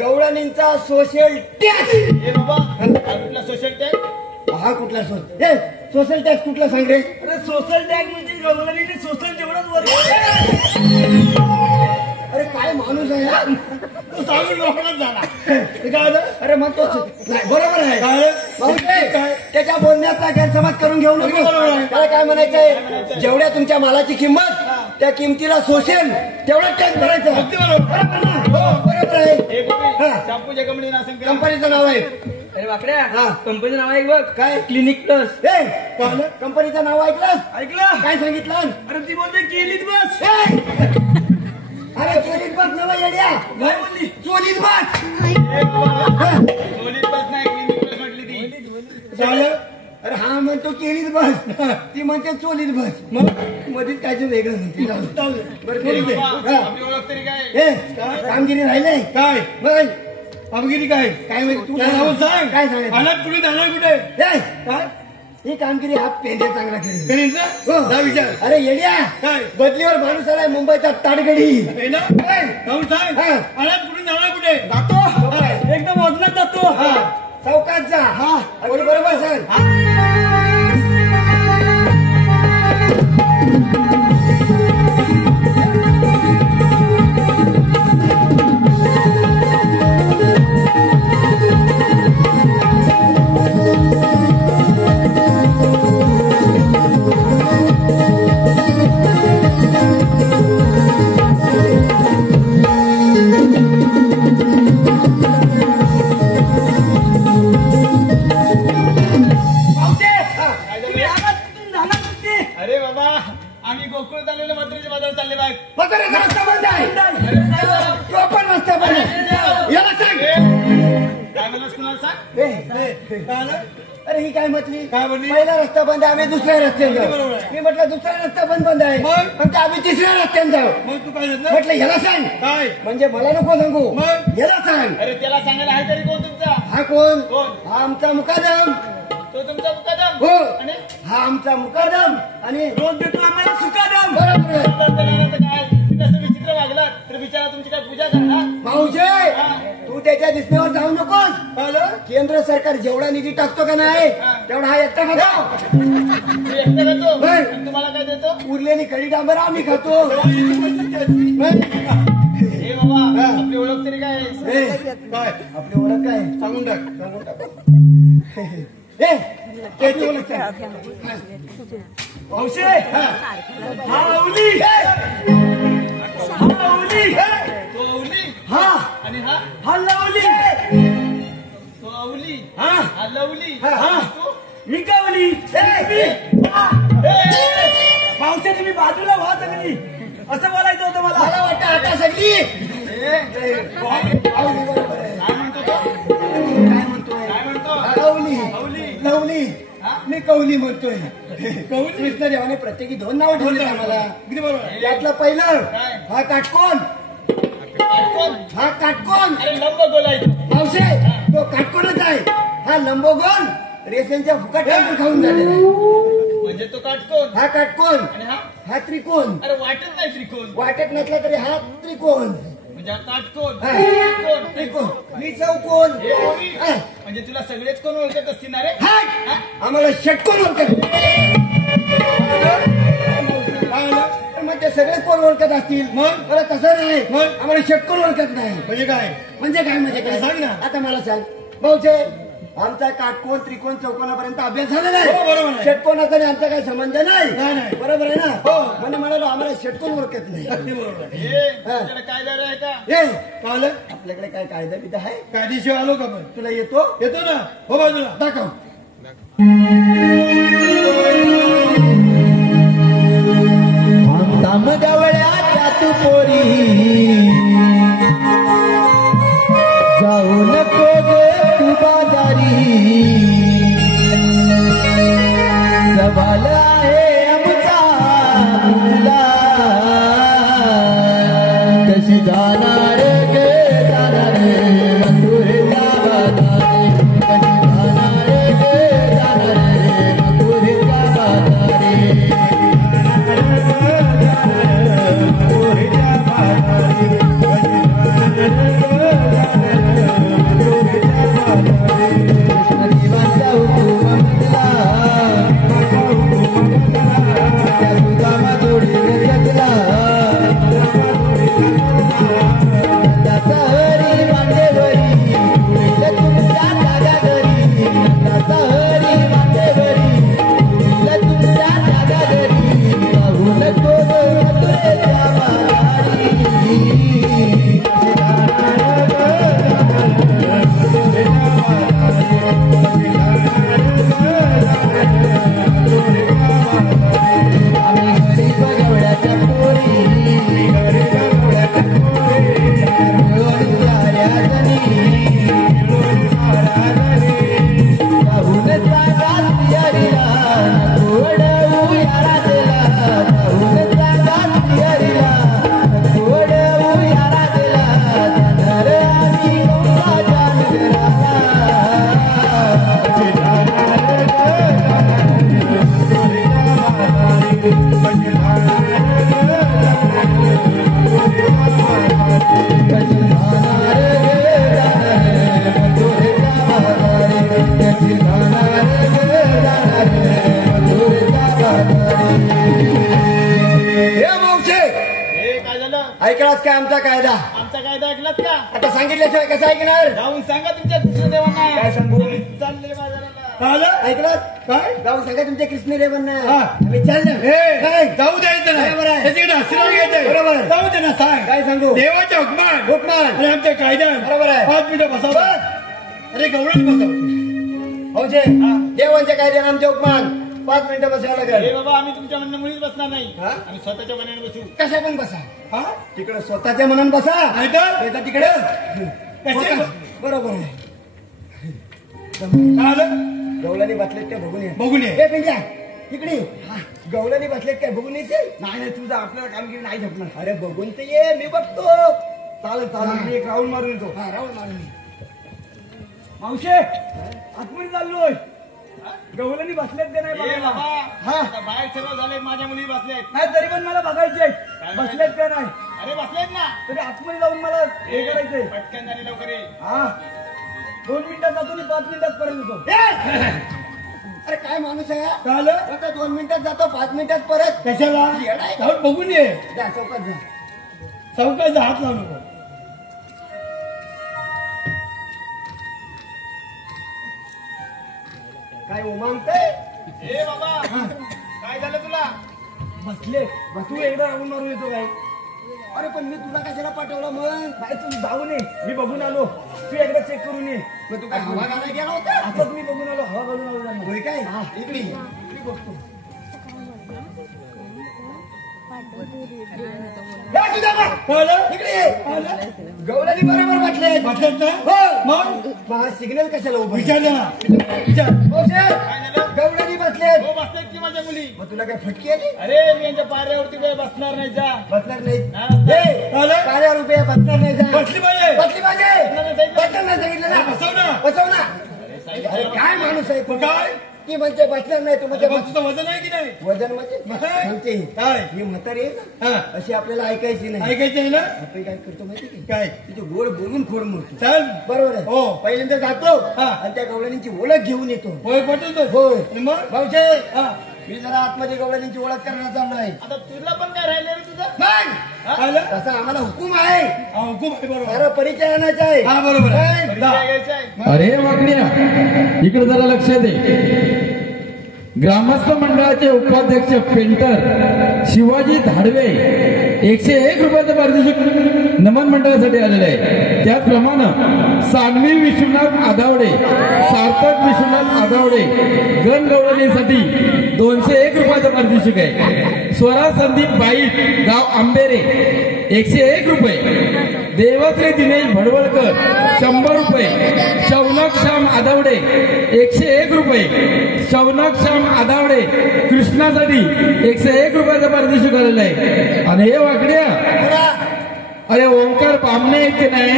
गवळणींचा सोशल टॅक्स ए बाबा, हा कुठला सोशल टॅक्स? हा कुठला सोशल टॅक्स कुठला सांग रे अरे सोशल टॅक्स म्हणजे गव्हर्नमेंटने सोशल जेवढाच वर अरे काय माणूस आहे हा? तो सांगून लोकांनाच झाला. ते काय झालं? अरे मग तो नाही बरोबर आहे काय? मावशे काय? त्याच्या बोलण्याचा गैरसमज करून घेऊ नको बरोबर आहे. त्याला काय म्हणायचंय जेवढ्या तुमच्या मालाची किंमत त्या किमतीला सोशल तेवढं टॅक्स भरायचं अगदी बरोबर. बरोबर ना? हो, बरोबर आहे हे हा. शॅम्पूच्या कंपनीने असं केलं. कंपनीचं नाव आहे अरे वाकड्या हा. कंपनीचं नाव आहे बघ काय? Clinic plus. ए कंपनीचं नाव ऐकलं ऐकलं काय सांगितलं अरे ती बोलते केलीच बस ए! अरे चोलीत बस नवा येड्या काय बोलली चोलीत बस बोलीत बस नाही क्लिनिक बस म्हटली ती झालं अरे हा म्हणतो केलीत बस ती म्हणते चोलीत बस मग मध्येच काय ते वेगळं म्हणते जाऊ दे. बरं ए करू दे. बाबा, हा. आपली ओळख तरी काय ए कामगिरी राहिले काय बघ कामगिरी काय काय म्हणजे तू काय नाव सांग काय सांगायचं अनाथ कुठे जाणार कुठे ए, काय ही कामगिरी हा पेंडे चांगला करेल करीन हो. जा विचार अरे येड्या काय? बदलीवर माणूस आलाय मुंबईचा ताडगडी आहे ना जाऊन सांग हा. अनाथ कुठे जाणार कुठे जातो हा, एकदम वाजण्यात जातो हा चौकात जा हा कोणी बरोबर सांग अरे बाबा आम्ही गोकुळ चाललेलो मथुरेच्या बाजारात चालले बाग म्हाताऱ्याचा रस्ता बंद आहे तो पण रस्ता बंद आहे याला सांग काय म्हणलास कुणाला सांग ए, अरे ही काय म्हटली काय म्हणली? पहिला रस्ता बंद आहे आम्ही दुसऱ्या रस्त्याने बरोबर जाऊ आहे. मी म्हटलं दुसरा रस्ता बंद आहे मग? पण आम्ही तिसऱ्या रस्त्याने जाऊ मग तू काय घेतलं म्हटलं याला सांग काय म्हणजे मला नको सांगू मग? याला सांग अरे त्याला सांगायला आहे तरी कोण तुमचा हा कोण कोण? हा आमचा मुकादम तो तुमचा मुकादम हो आणि हा आमचा मुकादम आणि रोज देतो आम्हाला सुकादम बरोबर आहे. काय तुम्ही असं विचित्र वागलात तर बिचारा तुमची काय पूजा करणार मावशे तू त्याच्या दिसण्यावर जाऊ नकोस कळलं? केंद्र सरकार जेवढा निधी टाकतो का नाही तेवढा हा एकटा खातो मी एकटा खातो बरं. आणि तुम्हाला काय देतो उरलेली कडी डांबर आम्ही खातो हे बाबा आपली ओळख तरी काय आहे? ए, काय आपली ओळख काय सांगून टाक सांगून टाकू ए त्याची ओळख काय? औषे हा अवली हा अवली तो अवली हा आणि हा हा लवली तो अवली हा हा लवली हा. तू मी कावली मावशी तुम्ही बाजूला व्हा सगळी असं बोलायचं होतं मला मला वाटतं आता सगळी काय म्हणतो तो काय म्हणतोय काय म्हणतो लवली अवली लवली हा? मी कवली म्हणतोय कौली कृष्णदेवाने प्रत्येकी 2 नावं ठेवली आम्हाला किती बरोबर आहे? त्यातलं पहिलं काय? हा काटकोण कोण? हा काटकोण अरे लंब बोलायचं मावशे तो काटकोणच आहे हा लंबोगोल रेशनच्या फुकट खाऊन झालेला आहे म्हणजे तो काटकोण हा काटकोण आणि हा हा त्रिकोण अरे वाटत नाही श्रीकोण वाटत नसला तरी हा त्रिकोण म्हणजे हा काटकोण हा. त्रिकोण. त्रिकोण मी चौकोन हे ओळी. हा. म्हणजे तुला सगळेच कोण ओळखत असतील ना रे हट! आम्हाला षटकोन ओळखत मग ते सगळे कोण ओळखत असतील मग? बरं तसं नाही मग? आम्हाला षटकोन ओळखत नाही म्हणजे काय म्हणजे काय म्हणजे काय सांग ना. आता मला सांग भाऊचे आमचा काटकोण त्रिकोण चौकोनापर्यंत अभ्यास झालेला हो, बरोबर आहे. षटकोनाचा आणि आमचा काही संबंध नाही, नाही नाही. बरोबर आहे ना हो. म्हणजे म्हणालो आम्हाला षटकोन ओळखत नाही अगदी बरोबर आहे. हे तुझ्याकडे काय झालं आहे का ए कळलं आपल्याकडे काय कायदा बिदा आहे कायदेशीर आलो का पण तुला येतो येतो ना हो बाजूला दाखव थांब गवळ्याच्या तू पोरी जाऊ नको ग तू बाजारी सवाल आहे आमचा तुला कशी जाणार ग जाणार मथुरेच्या बाजारी कशी जाणार ग जाणार ऐकलाच काय आमचा कायदा? आमचा कायदा ऐकलात का? आता सांगितल्याशिवाय कसं ऐकणार? जाऊन सांगा तुमच्या कृष्णदेवांना. काय सांगू? चालले बाजाराला. ऐकलात काय? जाऊन सांगा तुमच्या कृष्णदेवांना. हा. आम्ही चाललो. काय? जाऊ द्यायचं नाही. बरोबर आहे. त्याच्याकडे आशीर्वाद घ्यायचे. बरोबर. जाऊ दे ना, सांग. काय सांगू? देवाच्या हुकमान हुकमान. आणि आमच्या कायद्यात बरोबर आहे. 5 मिनिटं बसावं. अरे गवळण बसावं. भाऊजे देवांच्या कायद्याने आमच्या उपमान 5 मिनिटं बसायला हे लागेल. बाबा आम्ही तुमच्या म्हणणं मुळीच बसणार नाही. हा? आम्ही स्वतःच्या मनाने बसू. कशा पण बसा. हा? तिकडे स्वतःच्या मनान बसा. नाहीतर? तिकडे कसे? बरोबर आहे. काय आलं? गवलानी बसलेत काय बघून ये. बघून ये. ए पिंट्या तिकडे गवलानी बसलेत काय बघून येशील? नाही तुझं आपल्याला कामगिरी नाही झपणार. अरे बघून तर ये, मी बघतो. चालेल चालेल, मी एक राऊंड मारून येतो. हा, राहुल मारून ये. मावशे आतमध्ये चाललोय. गवळणी बसलेत का नाही बघायला? हा. आता बाहेर सर्व झाले, माझ्या मुली बसलेत. नाही तरी पण मला बघायचे बसलेत का नाही अरे बसलेत ना. तरी आतमध्ये जाऊन मला हे करायचंय. पटकन झाली लवकर ये. हा 2 मिनिटात जातो आणि 5 मिनिटात परत येतो. अरे काय माणूस आहे हा? काय आलं? आता 2 मिनिटात जातो 5 मिनिटात परत. कशाला? येडाय. जाऊन बघून ये. जा चौकात जा. चौकाचा हात लावू नको. काय उमांगतय? ए बाबा काय झालं तुला? बसले तू एकदा राऊंड मारून येतो काय? अरे पण मी तुला कशाला पाठवलं मग? नाही तू जाऊन ये, मी बघून आलो. तू एकदा चेक करून ये. मग तू काय हवा घालायला गेला होता? असंच मी बघून आलो, हवा बघून आलो त्यांना. होय काय? इकडे ये. इकडे बघतो. जा तुझ्या बा. काय आलं? इकडे ये. गवलानी बरोबर म्हटले. बसलेत ना? हो. मग मग हा सिग्नल कशाला उभा? विचारलं ना. विचार. काय झालं? गवलानी बसलेत. हो बसलेत की माझ्या मुली. मग तुला काय फटकी आली? अरे मी यांच्या पाऱ्यावरती काही बसणार नाही. जा. बसणार नाही. हा. ए, आलं? काळ्या रुपया बसणार नाही जा. बसली पाहिजे. बसली पाहिजे. बसणार नाही सांगितलं ना. बसव ना. बसव ना. अरे काय माणूस आहे तू? काय? ती म्हणते बसणार नाही तू म्हणजे मग तुझं वजन आहे की नाही? वजन म्हणजे काय? म्हणते काय? ही म्हातारी आहे ना हा. अशी आपल्याला ऐकायची नाही. ऐकायचं आहे ना? आपण काय करतो माहिती की काय? तिथे गोड बोलून खोड मोडतो. चल. बरोबर आहे. हो. पहिल्यांदा जातो हा. आणि त्या गवळणींची ओळख घेऊन येतो. होय पटवतो. होय. आणि मग भाऊचे हा. मी जरा आतमध्ये गवळणींची ओळख करण्यात चाललो आहे. आता तुला पण काय राहिलं रे तुझं? मग आलं? तसा आम्हाला हुकूम आहे. हा, हुकूम आहे बरोबर. सारा परिचय आणायचा आहे. हा बरोबर आहे. काय? जा. घ्यायचं आहे. अरे वाकड्या इकडे जरा लक्ष दे. ग्रामस्थ मंडळाचे उपाध्यक्ष पेंटर शिवाजी धाडवे 101 रुपयाचं पारितोषिक नमन मंडळासाठी आलेलं आहे. त्याचप्रमाणे सान्वी विश्वनाथ आदावडे, सार्थक विश्वनाथ आदावडे गणगवळणीसाठी 201 रुपयाचं पारितोषिक आहे. स्वरा संदीप बाईट गाव आंबेरे 101 रुपये. देवश्री दिनेश भडवळकर 100 रुपये. शौनक श्याम आदावडे 101 रुपये. शौनक श्याम आदावडे कृष्णासाठी 101 रुपयाचं पारितोषिक आलेलं आहे. आणि हे वाकड्या अरे ओंकार बामणे आहेत की नाही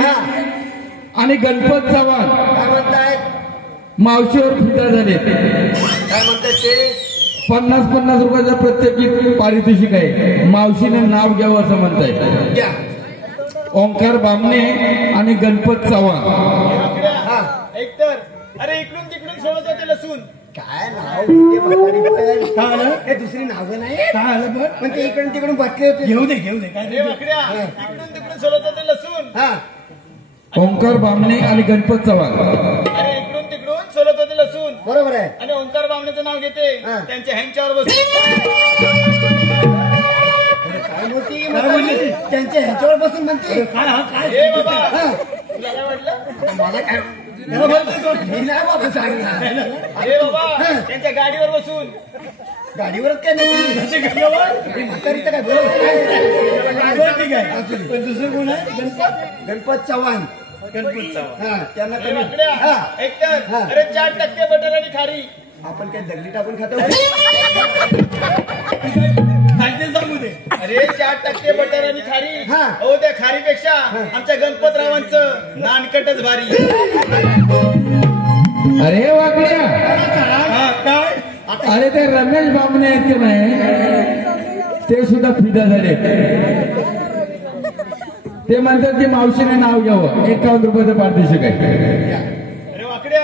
हा. आणि गणपत चव्हाण काय म्हणतायत? मावशीवर फिदा झाले. काय म्हणतात ते? 50 रुपयाचं प्रत्येकी पारितोषिक आहे. मावशीने नाव घ्यावं असं म्हणतायत. घ्या. ओंकार बामणे आणि गणपत चव्हाण. हा. एकतर अरे इकडून तिकडून सोडत होते लसूण. काय नाव ते म्हातारी पण? काय आलं? हे दुसरी नावं नाही काय आलं पण? पण ते इकडून तिकडून बसले होते. घेऊ दे काय रे वाकड्या? इकडून तिकडून सोडत होते लसूण. हा. ओंकार बामणे आणि गणपत चव्हाण. अरे इकडून तिकडून सोडत होते लसूण. बरोबर आहे. आणि ओंकार बामणेचं नाव घेते. हा. त्यांच्या ह्यांच्यावर बसून काय मोठी काय म्हातारी. बोलली? त्यांच्या ह्याच्यावर बसून म्हणते. काय हा काय हे बाबा हा. तुला काय वाटलं? मला काय त्याला बोलतोय कोण? मी नाही बाबा सांगणार. हे बाबा त्यांच्या गाडीवर बसून. गाडीवरच काय नाही. त्यांच्या गाडीवर ही म्हातारी तर काय बरोबर बरं, ठीक आहे. पण दुसरं कोण आहे? गणपत गणपत चव्हाण. गणपत चव्हाण. हा. त्यांना अरे कमी. वाकड्या हा. एकतर हा. अरे 4% बटर आणि खारी. आपण काय दगडी टाकून खातो? खाद्य सांगू दे. अरे 4% बटर आणि खारी. हा. हो त्या खारीपेक्षा आमच्या गणपतरावांचं नानकटच भारी. अरे वाकड्या हा, काय अरे ते रमेश बामणे आहेत की नाही ते सुद्धा फिदा झाले. ते म्हणतात की मावशीने नाव घ्यावं. 51 रुपयाचं पारितोषिक आहे. अरे वाकड्या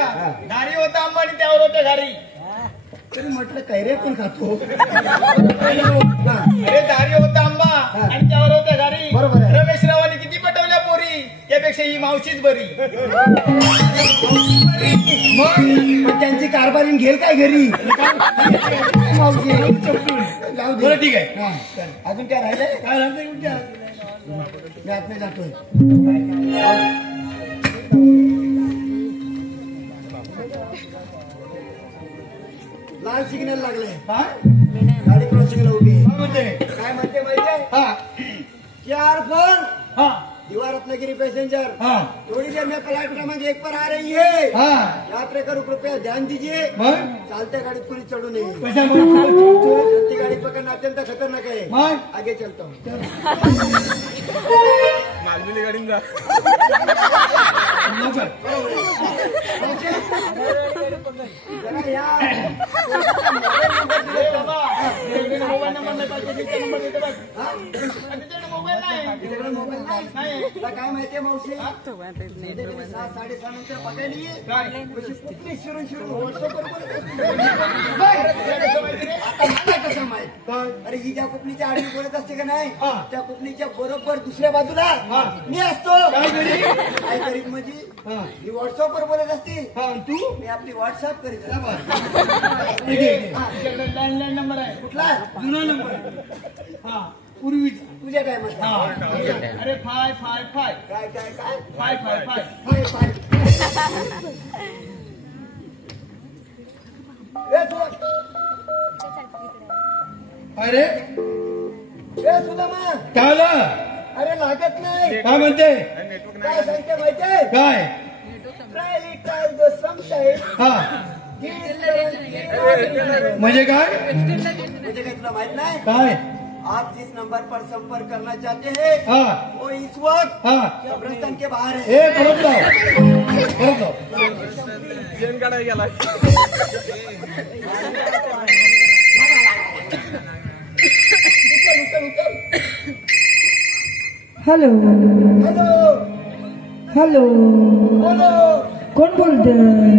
नारी होता आंबा आणि त्यावर होत्या घारी. तरी म्हटलं कैरे पण खातो. अरे दारी होता आंबा आणि त्यावर होत्या घारी. बरोबर आहे. त्यापेक्षा ही मावशीच बरी. मग पण त्यांची कारभारीन घेईल काय घरी मावशी जाऊ दे. बरं ठीक आहे. हा, चल. अजून काय राहिले काय राहते तुमच्या? मी आतमध्ये जातोय. लाल सिग्नल लागले काय गाडी क्रॉसिंगला उभी आहे. काय म्हणते? काय म्हणते माहितीये हा 4 फोन हा दीवा रत्नागिरी पैसेंजर हा थोड़ी देर में फ्लाइट क्रमांक 1 पर आ रही है. हा यात्रेकरू कृपया ध्यान दीजिए. मग चालत्या गाडीत कुणी चढू नये. कशामुळे? चलती गाड़ी पकड़ना अत्यंत खतरनाक है. मग आगे चलता हूँ. लवकर. जरा या. मोबाईल नंबर नाही पाहिजे. तिचा नंबर देते बघ. हा? तिच्याकडे मोबाईल नाही. तिच्याकडे मोबाईल नाही. नाही. तुला काय माहितीये मावशी 6:30 नंतर पकडली काय? कशी कुठली शिरून व्हॉट्सअपवर बोलत असते. आता मला कसं माहित? काय? अरे ही ज्या कुपणीच्या आडवी बोलत असते का नाही हा. त्या कुपणीच्या बरोबर दुसऱ्या बाजूला हा. मी असतो. काय करी? काय करीत म्हणजे हा. मी व्हॉट्सअपवर बोलत असते. हा आणि तू? मी आपली व्हॉट्सअप करीत ठीक आहे, असते. ठीक आहे. तिच्याकडे लँडलाईन नंबर आहे. कुठला जुना नंबर आहे. हा पूर्वीचा. तुझ्या टायमात हा अरे फाय फाय फाय काय काय काय फाय फाय फाय हाय, हाय. ए, अरे सुदामा काय आलं? अरे लागत नाही. काय म्हणते? काय सांगते माहितीये काय? हा म्हणजे काय? मुझे काय तुला माहित नाही. काय? आप जिस नंबर पर संपर्क करना चाहते हैं हा वो इस वक्त हा कब्रिस्तान के बाहर है. हे परत लाव. हॅलो हॅलो हॅलो बोलो. कोण बोलतंय?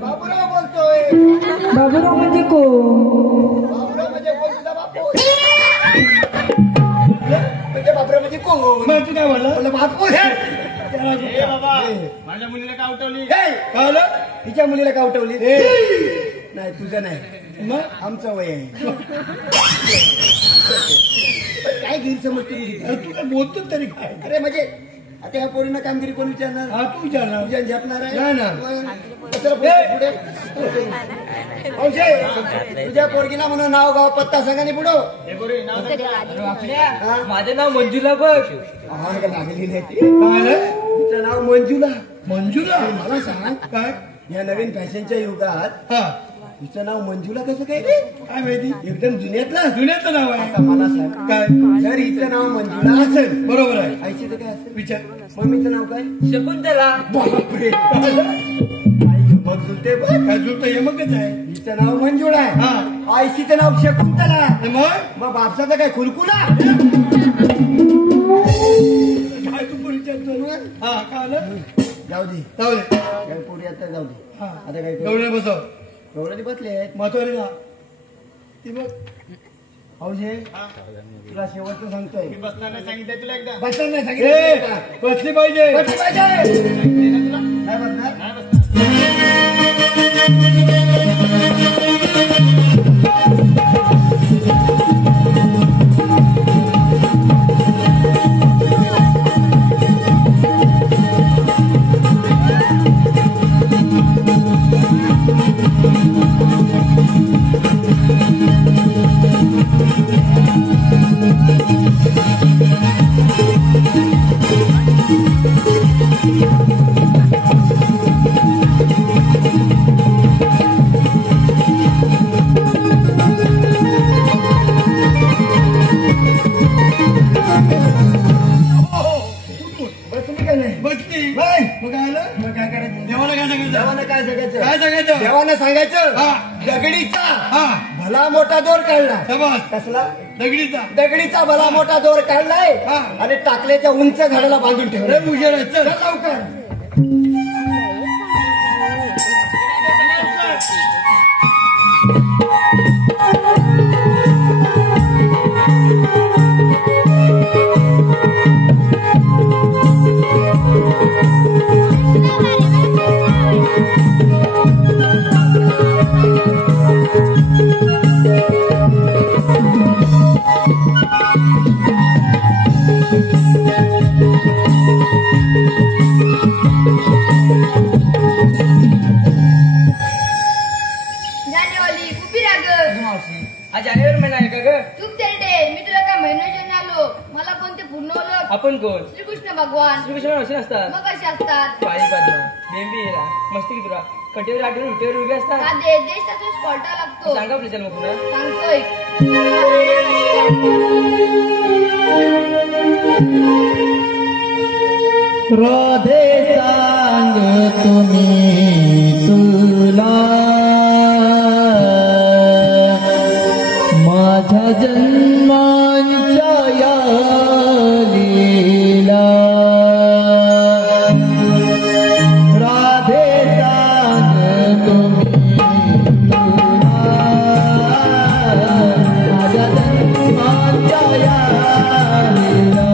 बाबूराव बोलतोय. बाबूराव म्हणजे कोण? बाबूराव म्हणजे कोण तुझा बापू? म्हणजे बाबूराव म्हणजे कोण? मग तू काय म्हणला? म्हणलं बापू. ए बाबा माझ्या मुलीला का उठवली? हे, काय आलं? तिच्या मुलीला का उठवली? ए नाही तुझं नाही मग आमचं वय आहे. काय गैरसमज तुम्ही घेतली? अरे तू काय बोलतो तरी काय? अरे म्हणजे आता या पोरीनं कामगिरी कोण विचारणार? हा तू विचारणार. तुझ्या झेपणार आहे नाही ना. मग कशाला पुढे? औषध, तुझ्या पोरगीला म्हणून नाव गाव पत्ता सांगा पुढं. हे पोरी, नाव सांग जरा. हा? माझं नाव मंजुला बघ. आम्हाला लागली नाही ती. काय आलं? तिचं नाव मंजुला. मंजुला. मला सांग काय? या नवीन फॅशनच्या युगात हा तिचं नाव मंजुला कसं काय रे? काय माहिती? एकदम जुन्यातलं. जुन्याचं नाव आहे. आता मला सांग काय? जर हिचं नाव मंजुला असेल बरोबर आहे. आईचं काय असेल? विचार. मम्मीचं नाव काय? शकुंतला. बापरे. आई मग जुळते बघ. काय जुळतं हे मगच आहे. हिचं नाव मंजुळा आहे. हा आईशीचं नाव शकुंतला. आणि मग मग बापसाचं काय खुलकुला? काय तू पण विचारतो? हा काय आलं? जाऊ दे जाऊ दे. काय पोरी आता जाऊ दे. हा आता काय गौरी बसव. गवळणी बसले आहेत. महत्वाची ना ती बघ. हौशे तुला शेवटचं सांगतोय. मी बसणार नाही सांगितलं तुला एकदा. बसणार नाही ए सांगितलं. बसली पाहिजे. बसली पाहिजे. तुला नाही बसणार. नाही बसणार. बसली का नाही? बसली. नाही. मग काय आलं? मग काय करायचं? देवाला काय सांगायचं? देवानं काय सांगायचं? काय सांगायचं? देवानं सांगायचं हा. दगडीचा हा भला मोठा दोर काढला. शाबास. कसला? दगडीचा. दगडीचा भला मोठा दोर काढलाय हा. आणि टाकल्याच्या उंच झाडाला बांधून ठेवलं. लय हुशार आहे. चल. चल लवकर. मावशी आज जानेवारी महिना आहे का ग? चूक तेरडे, मी तुला काय महिन्याच्या आलो. मला कोणते पूर्ण ओळख? आपण कोण? श्रीकृष्ण भगवान. श्रीकृष्ण असे नसतात. मग कसे असतात? पाळी पद्मा बेंबी येला मस्ती की तुला कटेवर आठवून विटेवर उभे असतात. राधे, देश त्याचा स्पॉटा लागतो. सांगा आपल्या जन्म पुन्हा. सांगतोय. राधे सांगतो मी तुला माझ्या जन्मांच्या या लीला. राधे सांगतो मी तुला माझ्या जन्मांच्या या लीला.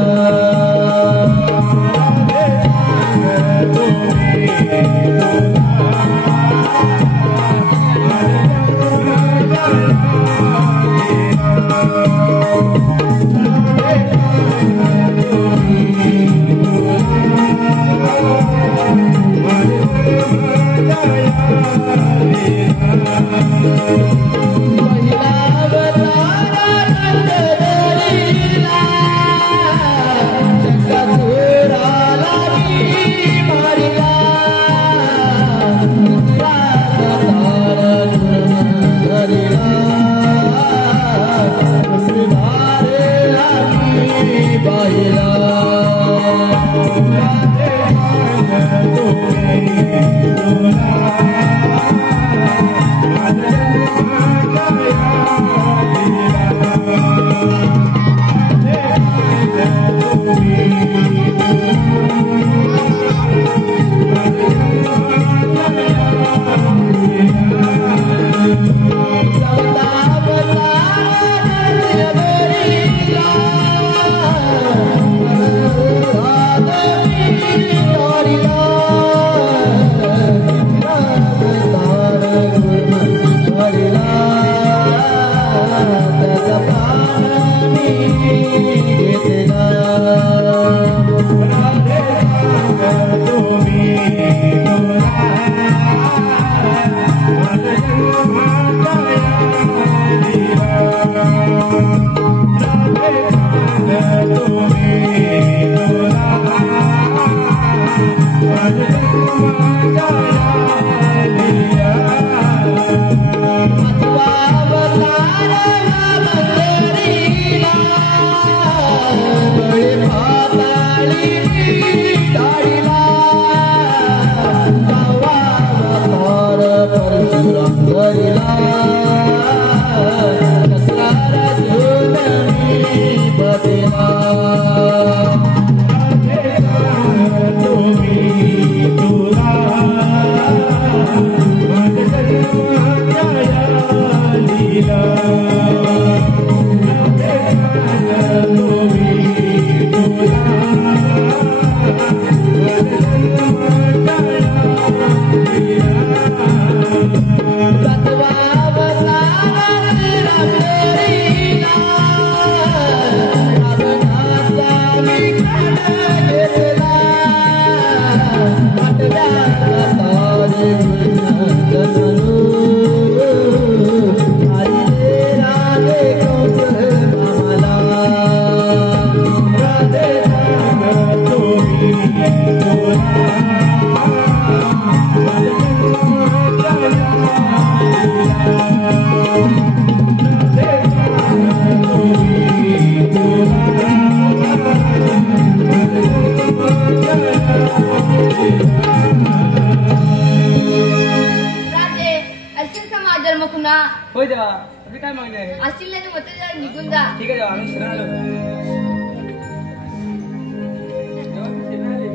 होय देवा आपली काय मागणी आहे? असतील नाही मत जरा निघून जा. ठीक आहे देवा आम्ही शरण आलो.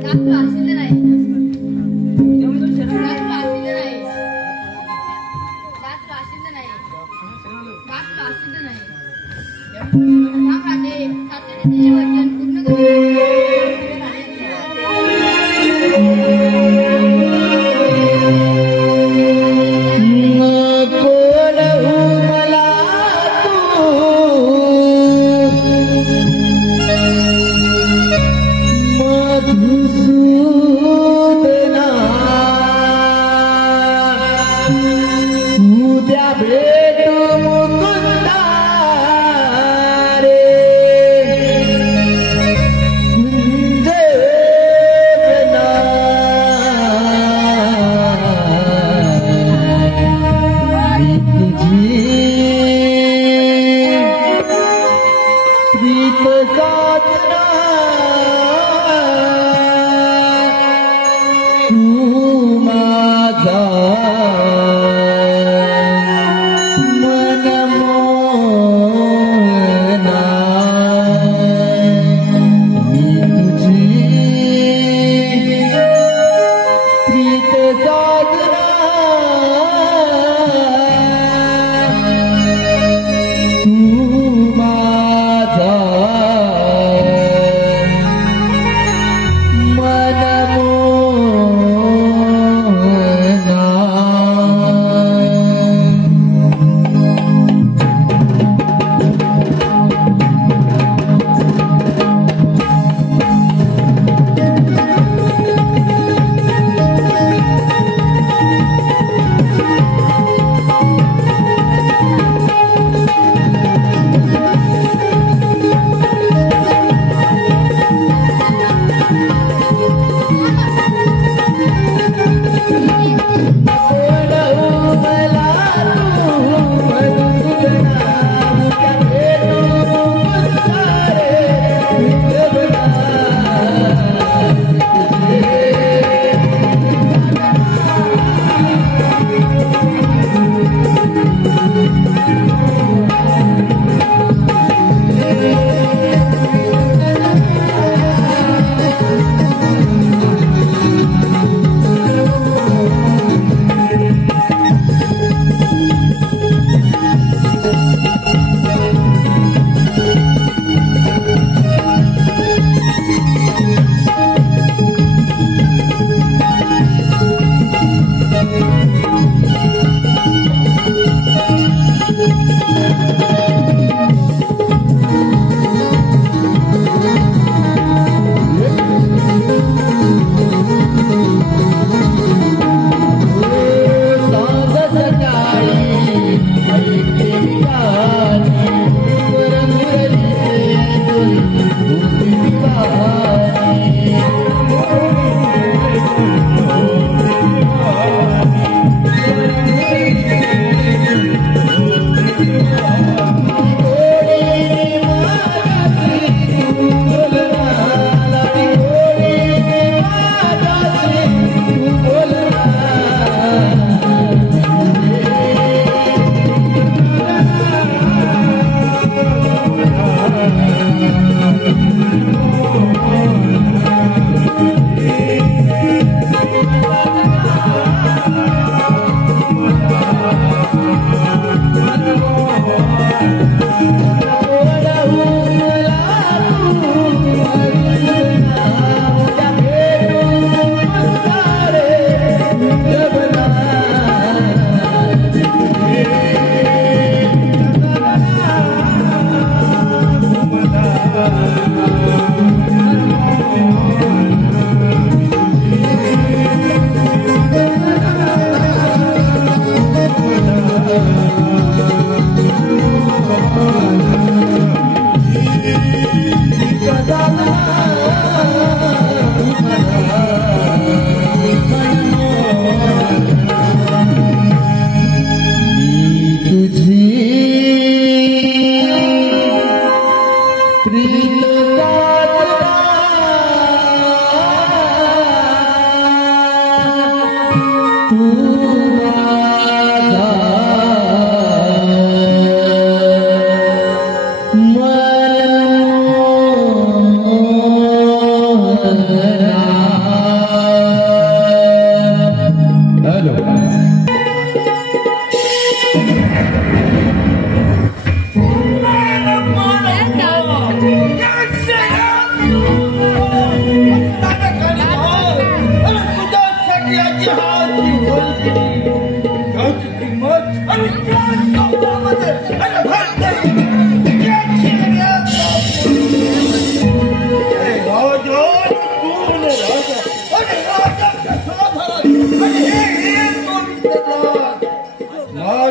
काकू असतील नाही. देवा मी शरण आलो. काकू असतील नाही. काकू असतील नाही. शरण आलो. काकू असतील नाही. थांब राधे, तातडीने वचन पूर्ण कर. उद्या भेटू मुकुंद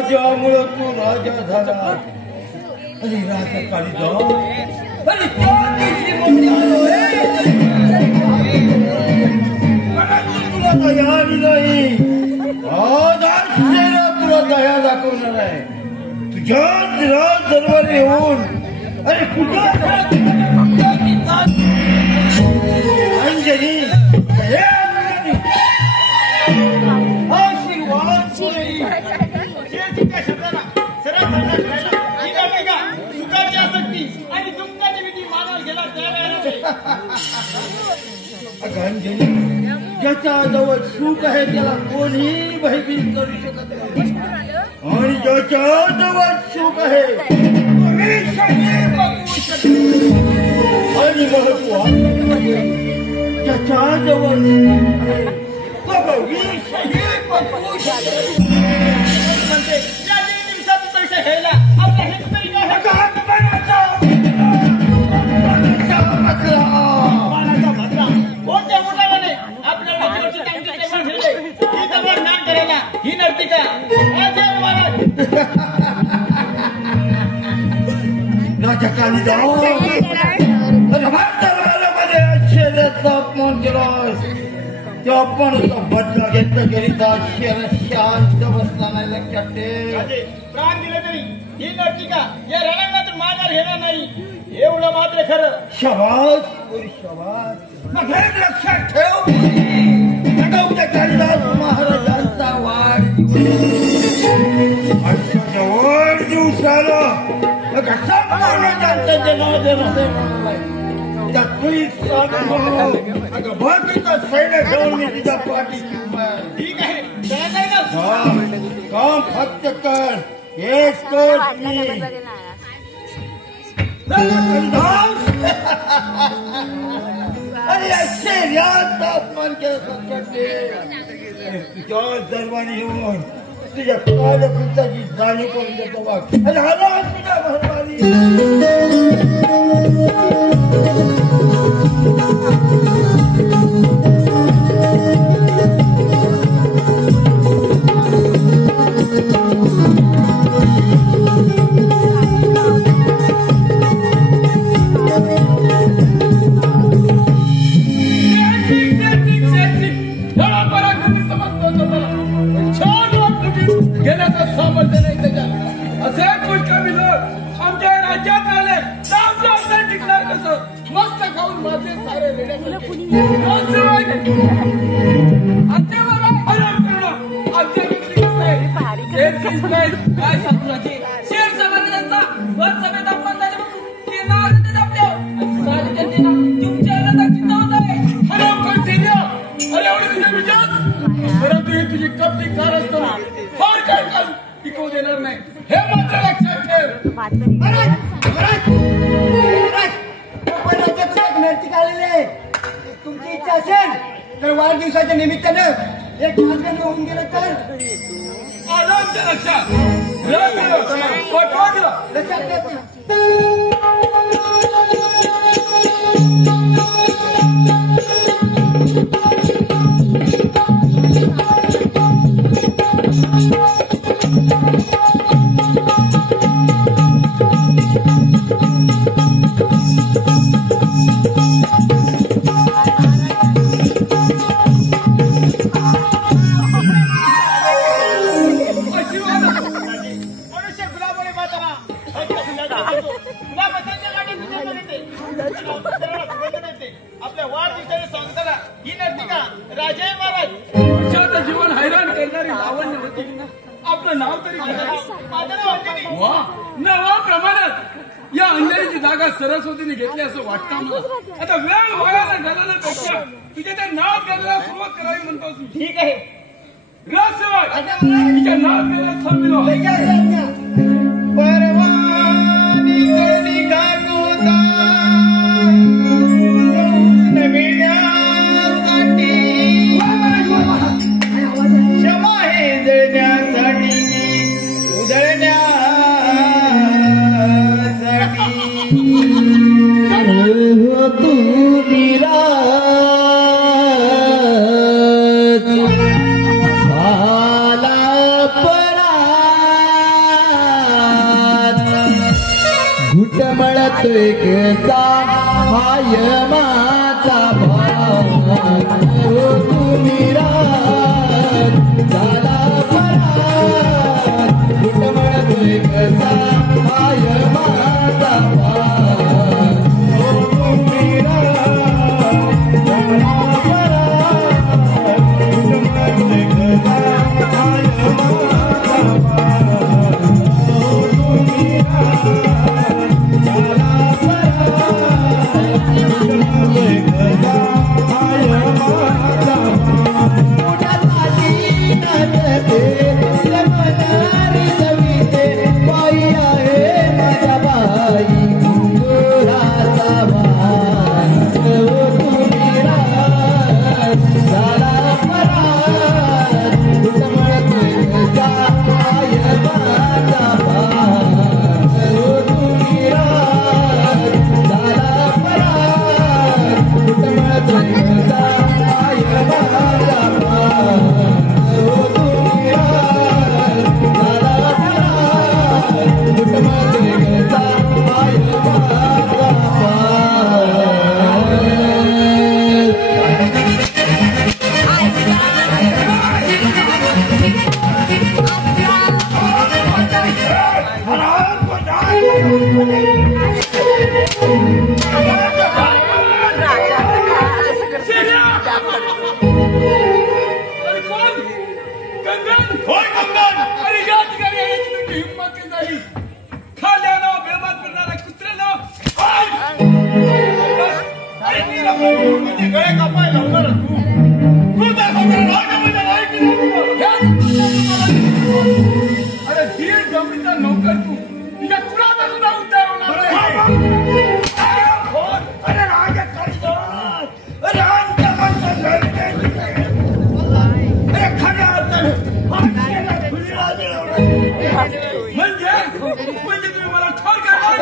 माझ्यामुळं तू राजा झाला. अरे राजा कालिदास, अरे त्या दिवशी म्हणजे आलो तुला दया आली नाही. आज आश्चर्य तुला दया दाखवणार आहे. तुझ्या राज दरबारी येऊन अरे कुठं अंजली अंजली ज्याच्या जवळ सुख आहे त्याला कोणी भयभीत करू शकत नाही. आणि ज्याच्या जवळ सुख आहे आणि महत्व ज्याच्या जवळ तो भविष्य पकवू शकतो. पैसे घ्यायला आपल्या हेतुतरी ही नर्तिका राजा कालिदास मध्ये आश्चर्याचा अपमान केलास. त्या अपमानाचा बदला घेतला करिता शांत बसला नाही. लक्षात ठेव. प्राण दिले तरी ही नर्तिका या रणांगणातून माघार घेणार नाही एवढं मात्र खरं. शाबास शाबास. लक्षात ठेव. उद्या कालिदास महाराजांचा वाढदिवसाला त्यांचा जन्मदिन बाकीचा सैन्य घेऊन मी तुझ्या पाठीशी ठीक आहे. काम फक्त कर. एक अरे आश्चर्याचा अपमान केला. तुझ्या दरबारी येऊन तुझ्या कालकृताची जाणीव करून देतो. वाघ अरे आला तुझ्या दरबारी. माझे सारे रेड्या काय सापुराचे शेर समाजाचा वर सभेत अपमान झाल्यापासून ते नाव ते दाबले सारे जनतेला तुमच्या रथात चिंता होत आहे. अरे एवढे तुझे विचार परंतु ही तुझी कपटी कार असताना फार काय काल टिकवू देणार नाही हे मात्र लक्षात ठेव. तुमची इच्छा असेल तर वाढदिवसाच्या निमित्तानं एक भाषण होऊन गेलं तर आरामच्या लक्षात लक्षात ठेव. आपल्या वाढदिवसाच्या सांगताना ही नर्तिका राजे महाराज जीवन हैराण करणारी लावण्य होती. आपलं नाव तरी माझं नाव अंजली. वा नवा प्रमाणात या अंजलीची जागा सरस्वतीने घेतली असं वाटतं मला. आता वेळ व्हायला घालवण्यापेक्षा तुझ्या त्या नाव करायला सुरुवात करावी म्हणतोस मी. ठीक आहे. राजसेवक तिच्या नाव करायला थांबलो. परवानी कधी काढूता मिळण्यासाठी क्षमा हे जळण्यासाठी उजळण्यासाठी हो तू विराज झाला परात घुटमळतोय कसा हाय माझा भात हो तू विराज झाला परात घुटमळतोय कसा हाय माझा भात हो तू विराज झाला परात घुटमळतोय कसा हाय माझा भात हो तू विराज झाला अरे धीर गमतीचा नौकर तू तुझ्या कुणाचा सुद्धा उद्धार होणार नाही. अरे राजा अरे अरे खऱ्या अर्थाने म्हणजे तुम्ही मला ठार करणार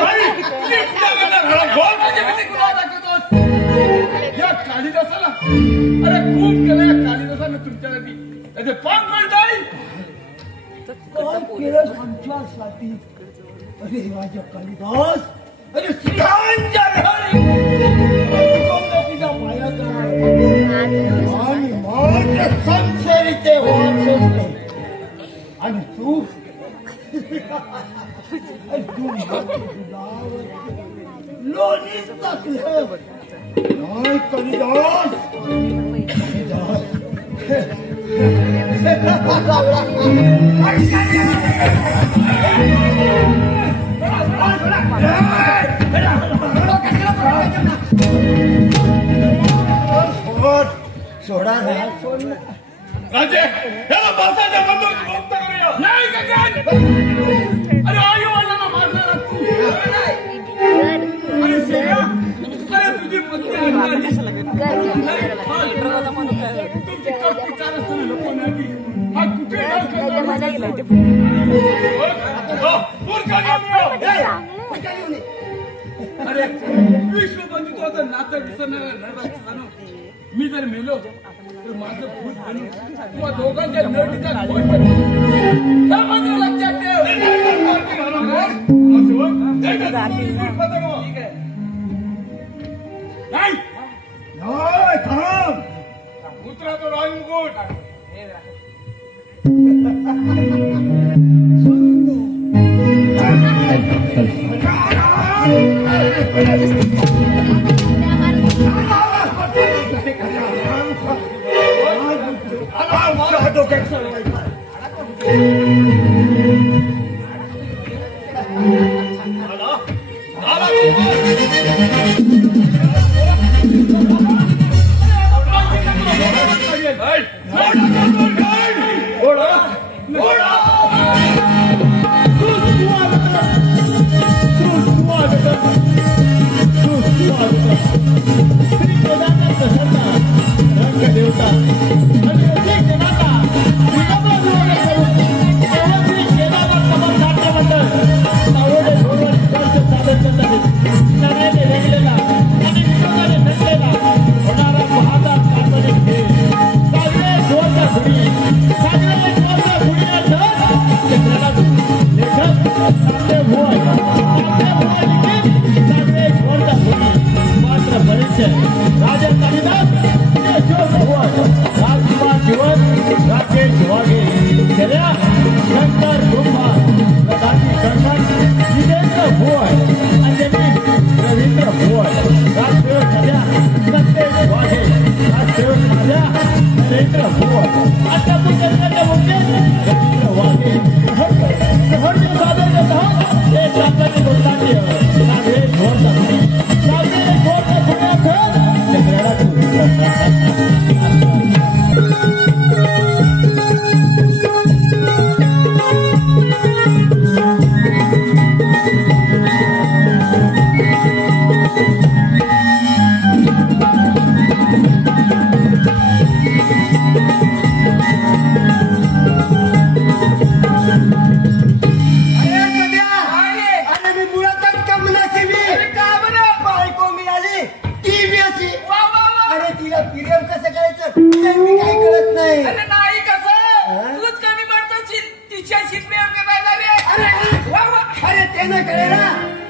या कालिदासाला अरे खूप केलं या कालिदासाने तुमच्यासाठी त्याचे पान पडताय. अरे राजा कालिदास अरे सिंहांच्या घरी तुझ्या पायाचा आणि माझे संशयिते वाचले आणि तू लोणी टाकलं सोडा राजे याला बसायच्या बंदूक मुक्त करूया. नाही गगन अरे आयु वाल्याला मारणार तू. अरे शेरा अरे तुझी पत्नी तुमची कष्ट चालत असताना लपवून आली. हा कुठे अरे विश्व बंधुत्वाचं नातं विसरणार मी जर मेलो तर माझं भूत बनून किंवा दोघांच्या नटीचा लक्षात ठेव. उतरा तो राजमुकुट.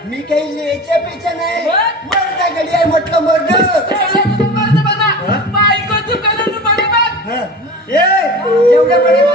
मी काही लिहायच्या पेक्षा नाही मरता गडी आहे म्हटलं मर्द एवढ्या बडे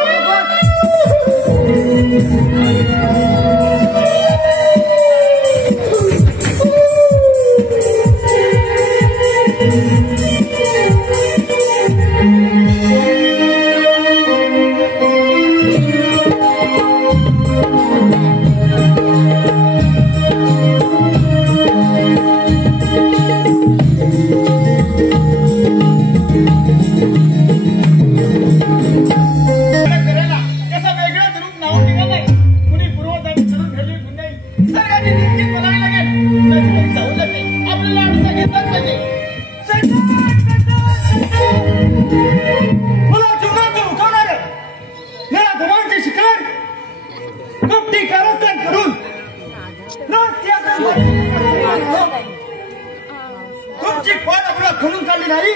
तुमची फळ खणून काढली नाही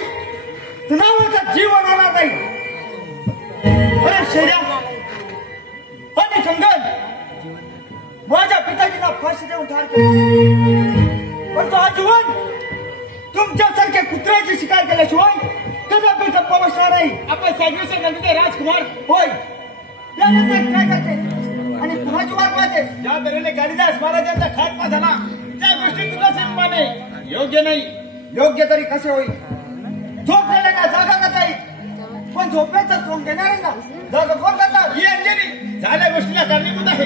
तुझा जीवन होणार नाही. अरे शैर्या आणि कंगन माझ्या पिताजीला फाशी देऊन ठार केले पण तो आजीवन तुमच्यासारख्या कुत्र्याची शिकार केल्याशिवाय कदापि गप्पा बसणार नाही. आपण सागरीच्या नंदीचे राजकुमार होय यानंतर काय करते आणि कुणाची वाट पाहते. ज्या तऱ्हेने कालिदास महाराजांचा खात्मा झाला त्या गोष्टी तुला सन्माने योग्य नाही. योग्य तरी कसे होईल? झोपलेले ना जागा का काही, पण झोपेचं सोंग देणार ना जागा कोण करणार? ही अंजली झाल्या गोष्टीला कारणीभूत आहे.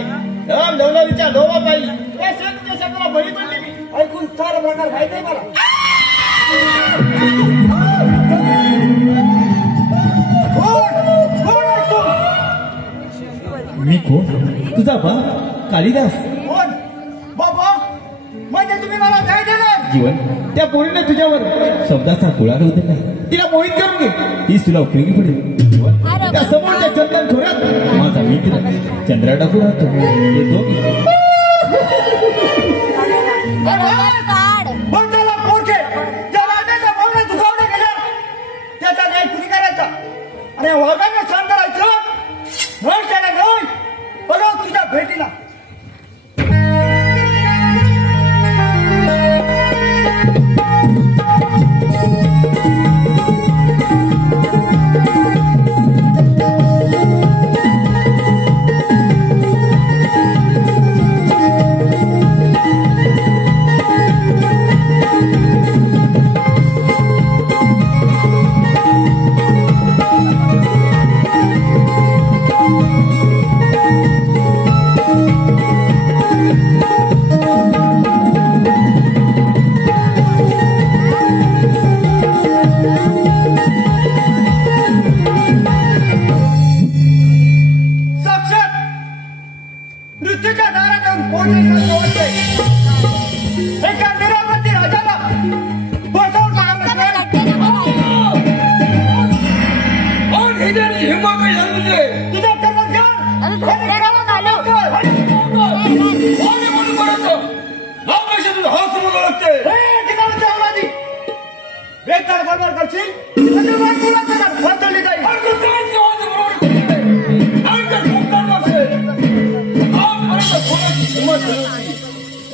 राम दौलतीच्या लोभापायी त्या तुझ्या शब्दाला बळी पडली मी. ऐकून सारा प्रकार माहित आहे मला. कोण आहेस तू? मी कोण? तुझा बा कालिदास. कोण बाबा? म्हणजे तुम्ही मला काय देणार? जीवन त्या पोरीने तुझ्यावर शब्दाचा गोळा होते का? तिला मोहित करून घे, तीच तुला उपयोगी पडेल. त्या समोरच्या चंदन थोड्यात माझा मित्र चंद्रा टाकू राहतो. येतो पण त्याला पोरके ज्या राजाच्या भावना दुखावल्या गेल्या त्याचा न्याय कुणी करायचा? आणि वाघांना शांत राहायचं म्हण त्याला नाही बरोबर तुझ्या भेटीला.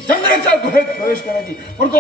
चंद्राच्या गुहेत प्रवेश करायची पण तो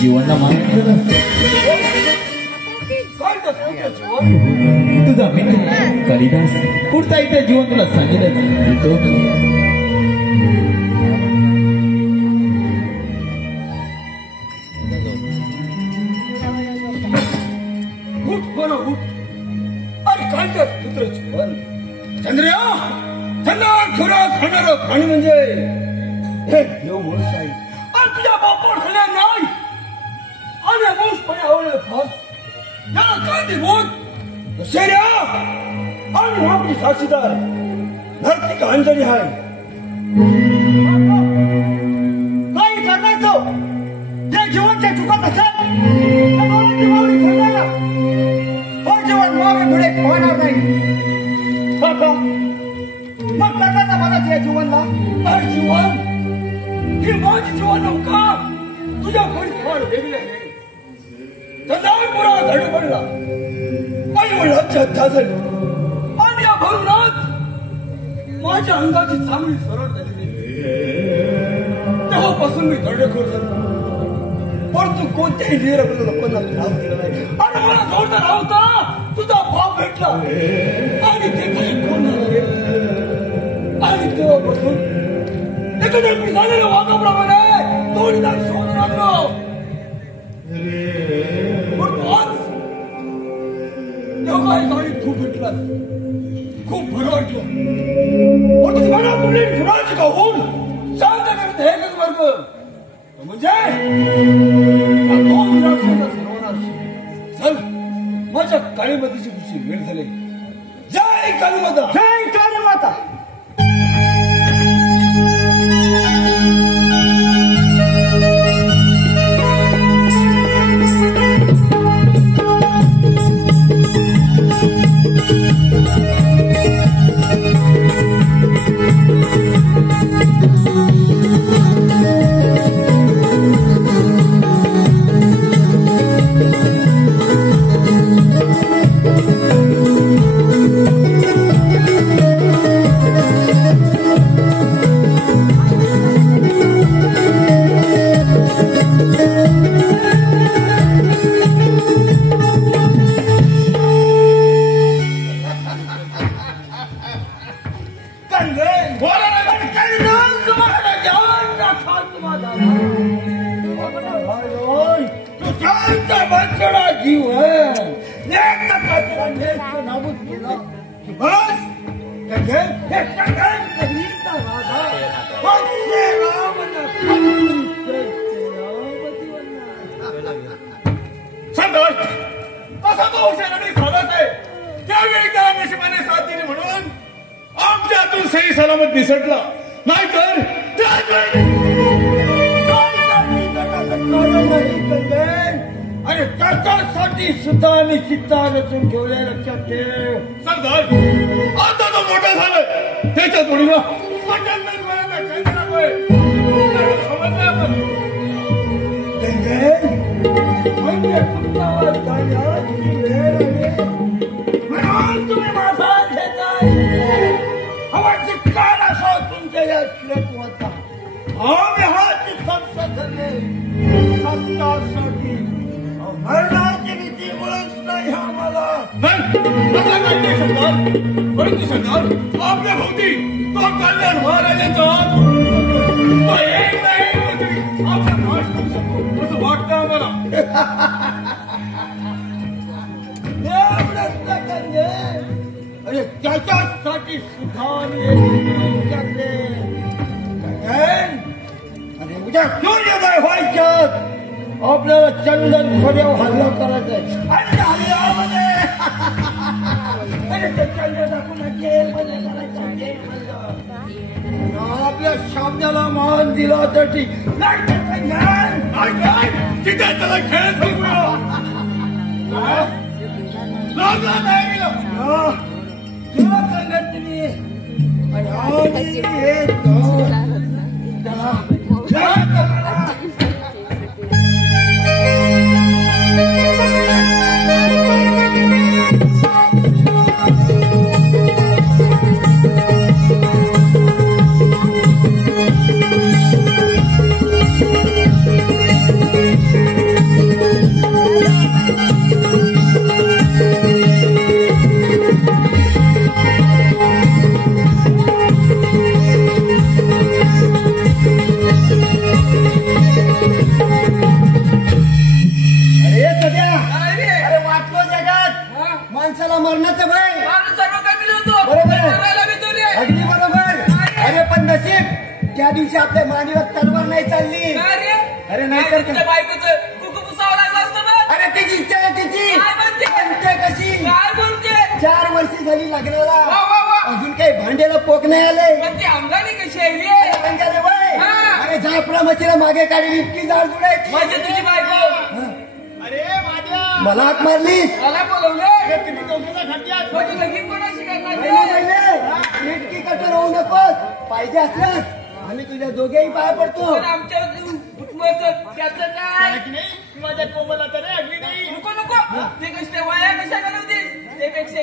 जीवनला मागितलं तुझा मित्र कालिदास पुढचा इथे जीवन तुला सांगितलं येतो अरे काय पुत्र जीवन चंद्रया चंद्रा खरा खाणार प्राणी म्हणजे हे देव माणूस आहे आणि तुझ्या बापावर झाल्या नाही आणि वंशपणे आवडले फास याला काय ते बोल शेर्या आणि आपली साक्षीदार धरती का अंजली आहे काही करण्याचं जे जीवनच्या चुकत असेल जीवन मागे पुढे पाहणार नाही मग करण्याचा मला त्या जीवनला जीवन ही माझी जीवन नौका तुझ्या परिसर वेगळे आहे चंद्रापुरा धड पडला आई वडिलांची हत्या झाली आणि या भरूनात माझ्या अंगाची चांगली सरळ झाली तेव्हापासून मी दंडेखोर झालो परंतु कोणत्याही निरपण लोकांना त्रास दिला नाही आणि मला जोरदार होता तुझा बाप भेटला आणि ते काही कोण आणि तेव्हापासून एकदा झालेलं वाघाप्रमाणे तोडीदार शोधून लागलो. तेव्हा गाडीत खूप भेटला, खूप बरं वाटलं. घराची खाऊन शांत करत एकच वर्ग म्हणजे चल माझ्या काळीमातीची खुशी वेळ झाली. जय कालीमाता, जय कालीमाता. त्यावेळी त्याला नशिबाने साथ दिली म्हणून आमच्यातून सही सलामत निसटला. नाहीतर आणि त्याच्यासाठी सुद्धा मी चित्ता रचून ठेवले. लक्षात ठेव सरदार, आता तो मोठा झालाय त्याच्या जोडीला समजलं आपण. म्हणजे म्हणून तुम्ही माझा घेताय हवा चित्कार असो तुमच्या या श्लोकवाचा. आम्ही हा चित्ता झाले सत्तासाठी मरणाची भीती मुळच नाही आम्हाला. असं नाही सरदार, परंतु सरदार आपल्या भोवती तो कल्याण महाराजांचा तो एक नाही मंत्री आपला नाश करू शकतो असं वाटतं आम्हाला. एवढंच नाही आणि त्याच्यासाठी सुद्धा आणि उद्या सूर्योदय व्हायच्यात आपल्याला चंदन खोऱ्यावर हल्ला करायचा आणि आपल्या शाब्दाला मान दिला तर ठीक तिथे त्याला खेळ लागला नाही माणसाला मरणाचं भय अगदी बरोबर. अरे पण नशीब त्या दिवशी आपल्या मानेवर तलवार नाही चालली. अरे नाही तर अरे तिची इच्छा आहे तिची म्हणते कशी 4 वर्षी झाली लग्नाला अजून काही भांड्याला पोक नाही आले. कशी आली वय अरे झापडा मशीला मागे काढली इतकी जाड जुडायची. माझी तुझी बायको अरे माझ्या मला हात मारली. मला बोलवले तुम्ही दोघीला खड्ड्यात माझी लगीन कोणाशी करणार इतकी कठोर होऊ नकोस. पाहिजे असल्यास आम्ही तुझ्या दोघेही पाया पडतो. आमच्या त्याचं काय की नाही माझ्या कोमला तर अगदी नाही. नको नको ते कसे वाया कशा घालवतीस त्यापेक्षा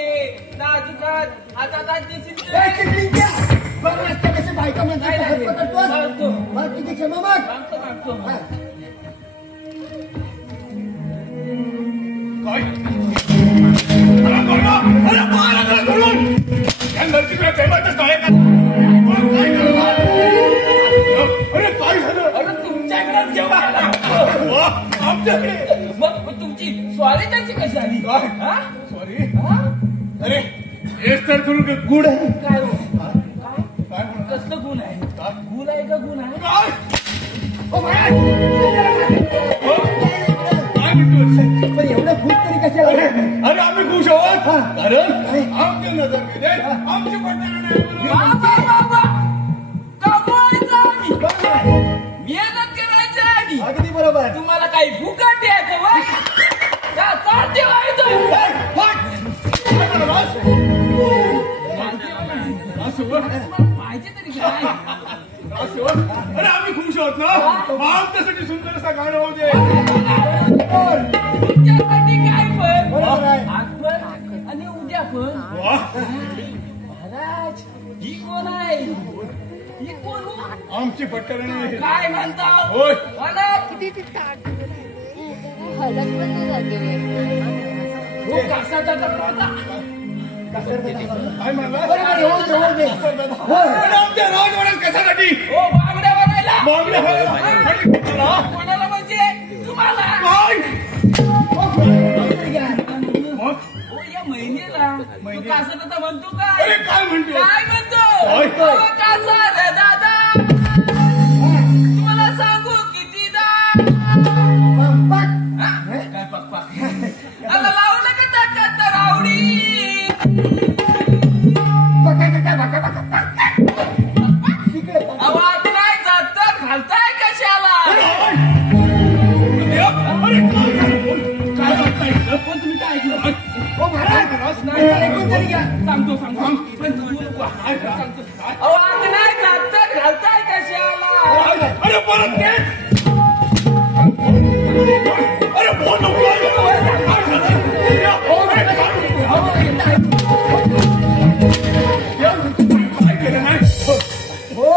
नाजुकात हातात कसे बायका म्हणतो मग किती क्षमा माग. काय अरे महाराजाला सोडून या नरतीला प्रेमाचं काय काय सॉरी अरे हेच तर तुला गुड आहे काय हो? काय म्हणतो कसलं गुण आहे गुण आहे का गुण आहे काय ओ महाराज हो? काय म्हणतोस पण एवढं खुश तरी कशाला अरे आम्ही खुश आहोत कारण आमचे नजर गेले आमचे पडणारे बाबा बाबा कमवायचं आम्ही मेहनत करायचं आम्ही अगदी बरोबर तुम्हाला काही फुकट द्यायचं वय का चालते व्हायचं पाहिजे तरी काय अरे आम्ही खुश आहोत ना आमच्यासाठी सुंदर असा गाणं होऊ दे तुमच्यासाठी काय पण बरोबर आहे. आज पण आणि उद्या पण वा महाराज ही कोण आहे ही कोण हो? आमची पट्टराणी काय म्हणता होय मला हलक पण नाही जागे हो कसा जाता होता काय म्हणला बरोबर होऊ दे होऊ दे अरे आमच्या राजवाड्यात कशासाठी हो बांगड्या बघायला मागण्या व्हायला कोणाला म्हणजे तुम्हाला काय मग हो या महिनेला तू कासा दादा म्हणतो काय अरे काय म्हणतो काय म्हणतो काय? हो, कासा रे दादा तुम्हाला सांगू कितीदा हा? काय पक आता लावू नका टाकात रावडी आवाज नाही जात तर घालताय कशाला काय वाटतंय पण तुम्ही काय ऐकलं ओ महाराज नाही ऐकून तरी घ्या सांगतो पण तू नको. सांगतो आवाज नाही जात तर घालताय कशाला अरे परत घे अरे बोल नको काय केलं नाही हो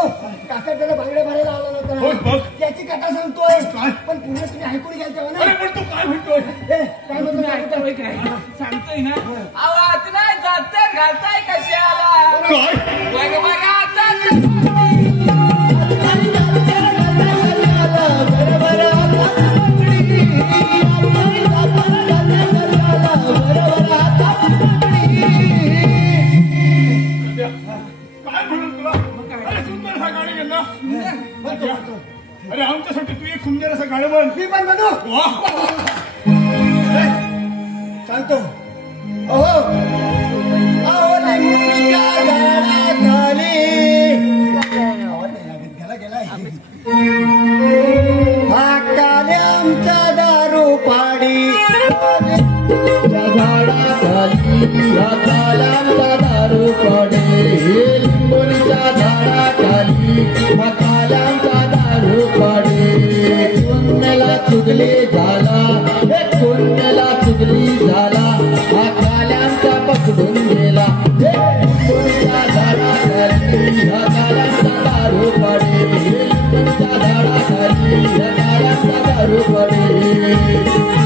काका त्याला बांगड्या भरायला आला होय, नव्हता मग? त्याची कथा सांगतोय काय? पण पुन्हा तुम्ही ऐकून घ्याल तेव्हा ना अरे पण तू काय म्हणतोय काय म्हणतो तुम्ही ऐकता होय काय सांगतोय ना आवाज नाही जात तर घालताय कशाला काय बघ बघा आता काय म्हणून तुला अरे सुंदर असा गाणी घेणं अरे आमच्यासाठी तू एक सुंदर असं गाणं म्हण मी पण म्हणू वा सांगतो अहो अहो लिंबूच्या झाडाखाली आवाज नाही लागत गेलाय हा काल्यामचा दारू पाडी झाडाखाली हा काल्यामचा दारू पाडी लिंबूच्या झाडाखाली हा काल्यामचा दारू पाडी कुंडला चुगली झाला कुंडला चुगली झाला हा काल्यामचा पकडून गेला लिंबूच्या झाडाखाली हा काल्यामचा दारू पाडी लिंबूच्या झाडाखाली हा काल्यामचा दारू पाडी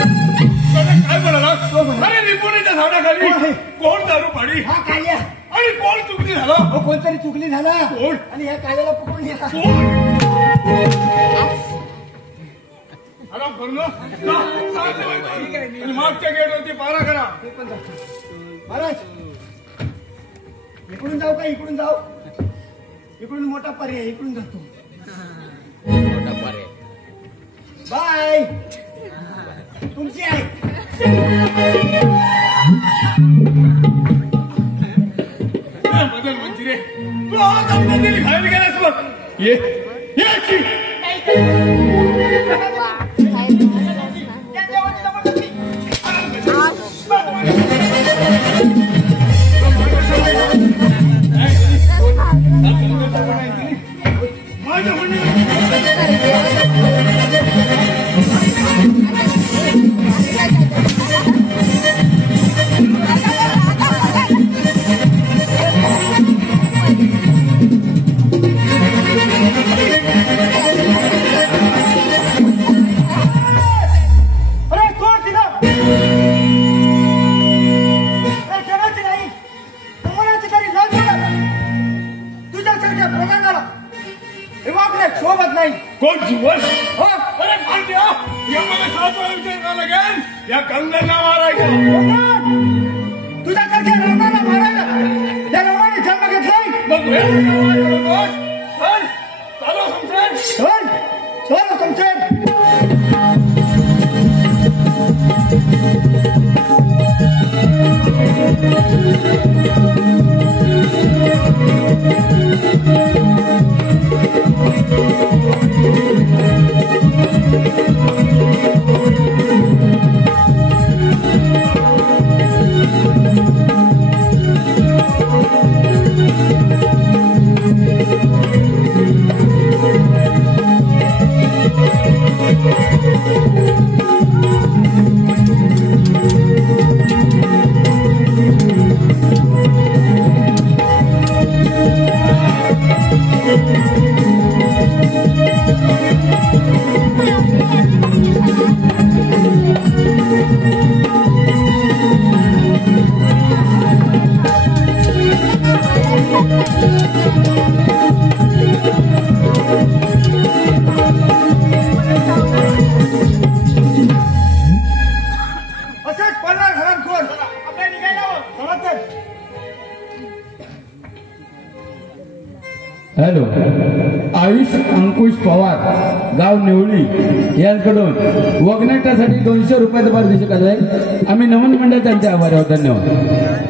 काय म्हणाला अरे लिंबोणीच्या झाडाखाली कोण दारू पाडी हा काल्या आणि कोण चुकली झाला अहो, कोणतरी चुकली झाला कोण? आणि ह्या काल्याला पकडून गेला कोण आराम करू ना आणि मागच्या गेटवरती पारा करा महाराज इकडून जाऊ का इकडून जाऊ इकडून मोठा पर्याय इकडून जातो बाय तुमची आहे बदल दिली खायला गेलास बघ ये याची शोभत नाही कोण जीवन अरे भांड्या या मला 7 वेळा विचारायला लागेल या कंगनला मारायचं तुझ्यासारख्या रामाला मारायला या रामाने जन्म घेतलाय मग चालू समजेल चल समजेल हॅलो, आयुष अंकुश पवार, गाव निवळी यांकडून वगनाट्यासाठी 200 रुपयाचं पारितोषिक आलंय. आम्ही नमन मंडळ त्यांचे आभारी आहोत. धन्यवाद.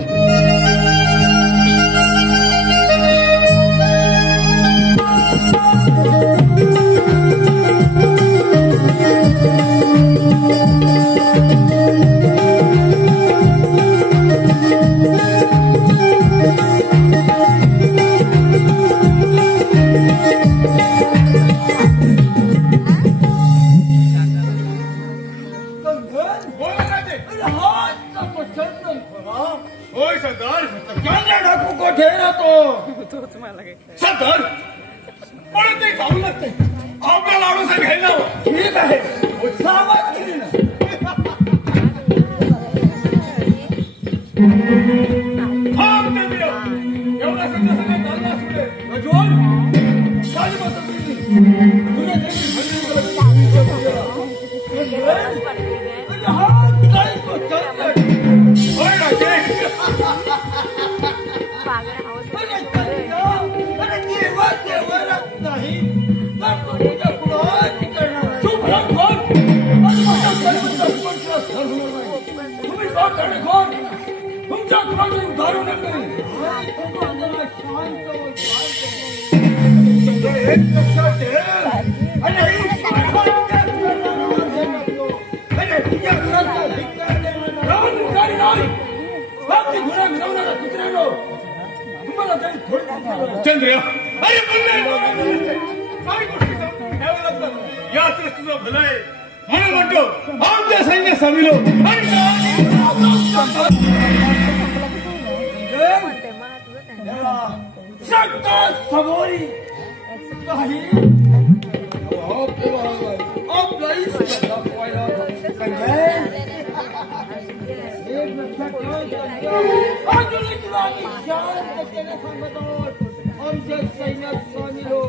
होय सरदार, चांगला डाकू कोठे राहतो सरदार, पण ते जाऊ लागते आपल्या लाडूचा घ्यायला ठीक आहे. सावध केली ना एवढा सगळं सगळं चालला असू तुमच्या कुणाचं उदाहरण चंद्र, अरे काय गोष्टी घ्यावं लागतं. याच तुझं भलं आहे म्हणून म्हणतो आमच्या सैन्य सामीलो समोरी काही आमच्या सैन्यात सामीलो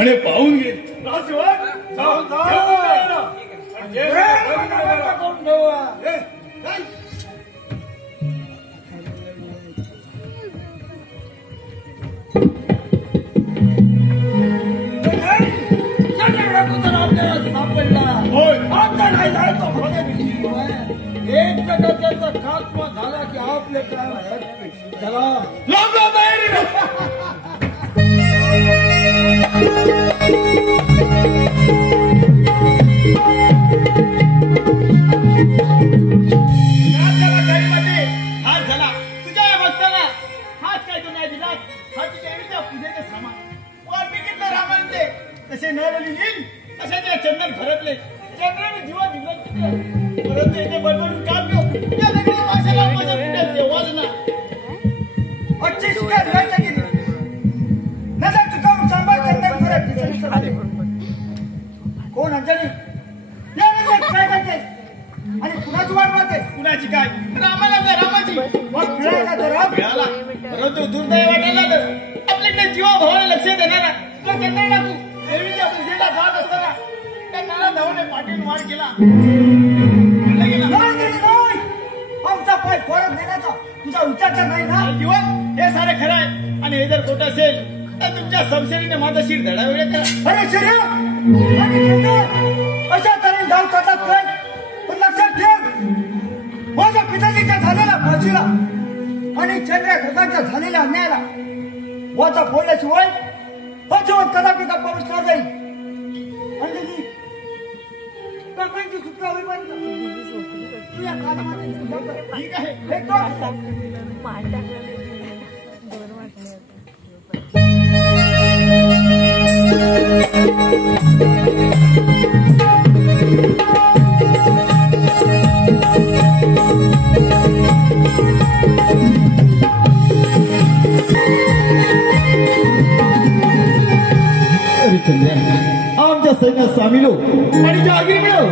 म्हणे पाहून घे खात्मा झाला की आपले त्याला हात झाला तुझ्या अवस्थेला हात काय तो नाही दिला हा तुझ्या पूजेचे सामान वाल्मिकीतलं रामायण ते तसे न लिहिल तसे ते चंदन भरतले चंद्राने जीवा दिला परंतु येथे बडबडून काम घेऊ या दगडी माशाला माझ्या कुठे तेव्हाच ना अच्छी शिकार घ्यायच्या की नजर चुकावून सांभाळ चंदन भरत कोण अंजली या नजर काय करते आणि कुणाची वाट पाहते कुणाची काय रामाला का रामाची मग मिळाला तर मिळाला परंतु दुर्दैव वाटायला आपल्याकडे जीवा भावाला लक्ष देणारा तो चंद्र टाकू देवीच्या पूजेला जात असताना त्या नाना धावने पाठील मार केला आमचा पाय परत देण्याचा तुझा विचार नाही ना जीवन हे सारे खरं आहे आणि हे जर खोटं असेल तर तुमच्या संशयाने माझा शिर धडा वेळ करा अरे शर्या अशा तऱ्हेने धाव करतात काय पण लक्षात ठेव माझ्या पिताजीच्या झालेल्या फाशीला आणि चंद्र खगांच्या झालेल्या अन्यायाला वाचा फोडल्याशिवाय हा जीवन कदापि गप्पा बसणार जाईल अंजली काकांची सुटका होईपर्यंत तुझ्या कानामध्ये ठीक आहे अरे चंद्रा आमच्या सैन्यात सामील हो आणि जहागिरी मिळव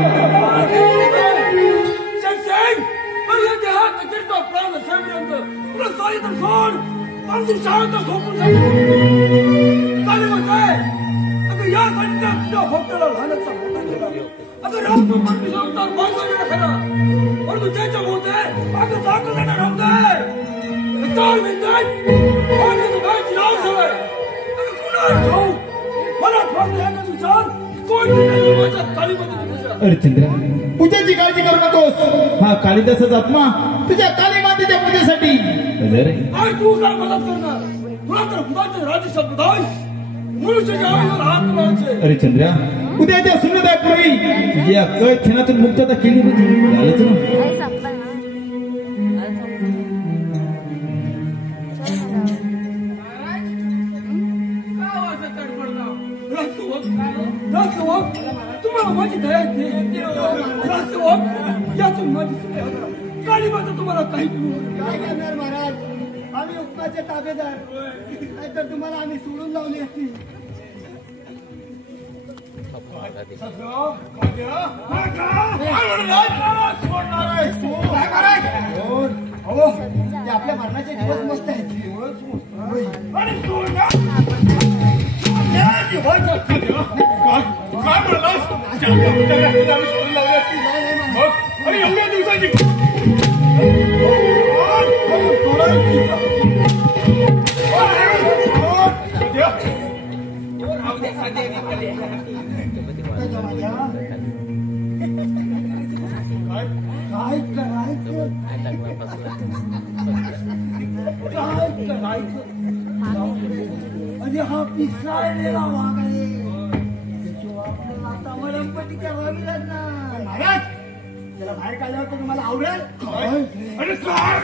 अरे चंद्रा पूजेची काळजी करू नकोस हा कालिदासाचा आत्मा तुझ्या काली मातेच्या पूजेसाठी हजर आहे. तू काय मदत करणार तुला तर खुदाचे राज्य शब्द मनुष्याच्या आयुष्यात हात लावायचे अरे चंद्रा उद्याच्या सूर्योदयापूर्वी तुझ्या कैद क्षणातून मुक्तता केली होती झालंच ना तुम्हाला माझी दया येते यातून माझी काळी माता तुम्हाला काही काय करणार महाराज आम्ही उपकाचे ताबेदार नाहीतर तुम्हाला आम्ही सोडून लावली असती आपल्या मरणाचे दिवस मस्त आहेत काय म्हणलास आणि एवढ्या दिवसाची काय करायचं आणि हा पिसाळलेला वाघ आहे आपल्याला आता वरंपटी करावी लागणार महाराज त्याला बाहेर काढल्यावर तर तुम्हाला आवडेल अरे काय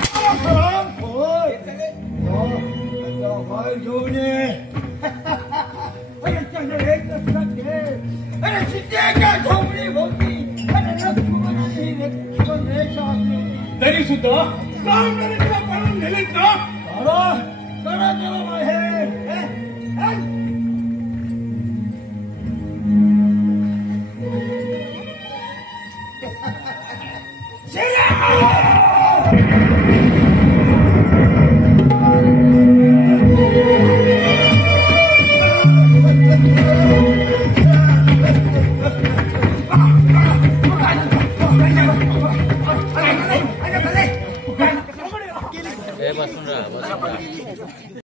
घेऊन ये अरे चंद्र एक लक्षात घे अरे सीतेच्या झोपडी होती अरे तरी सुद्धा काय तुला पळून नेलीत ना करा त्याला बाहेर शेरा बसून राहा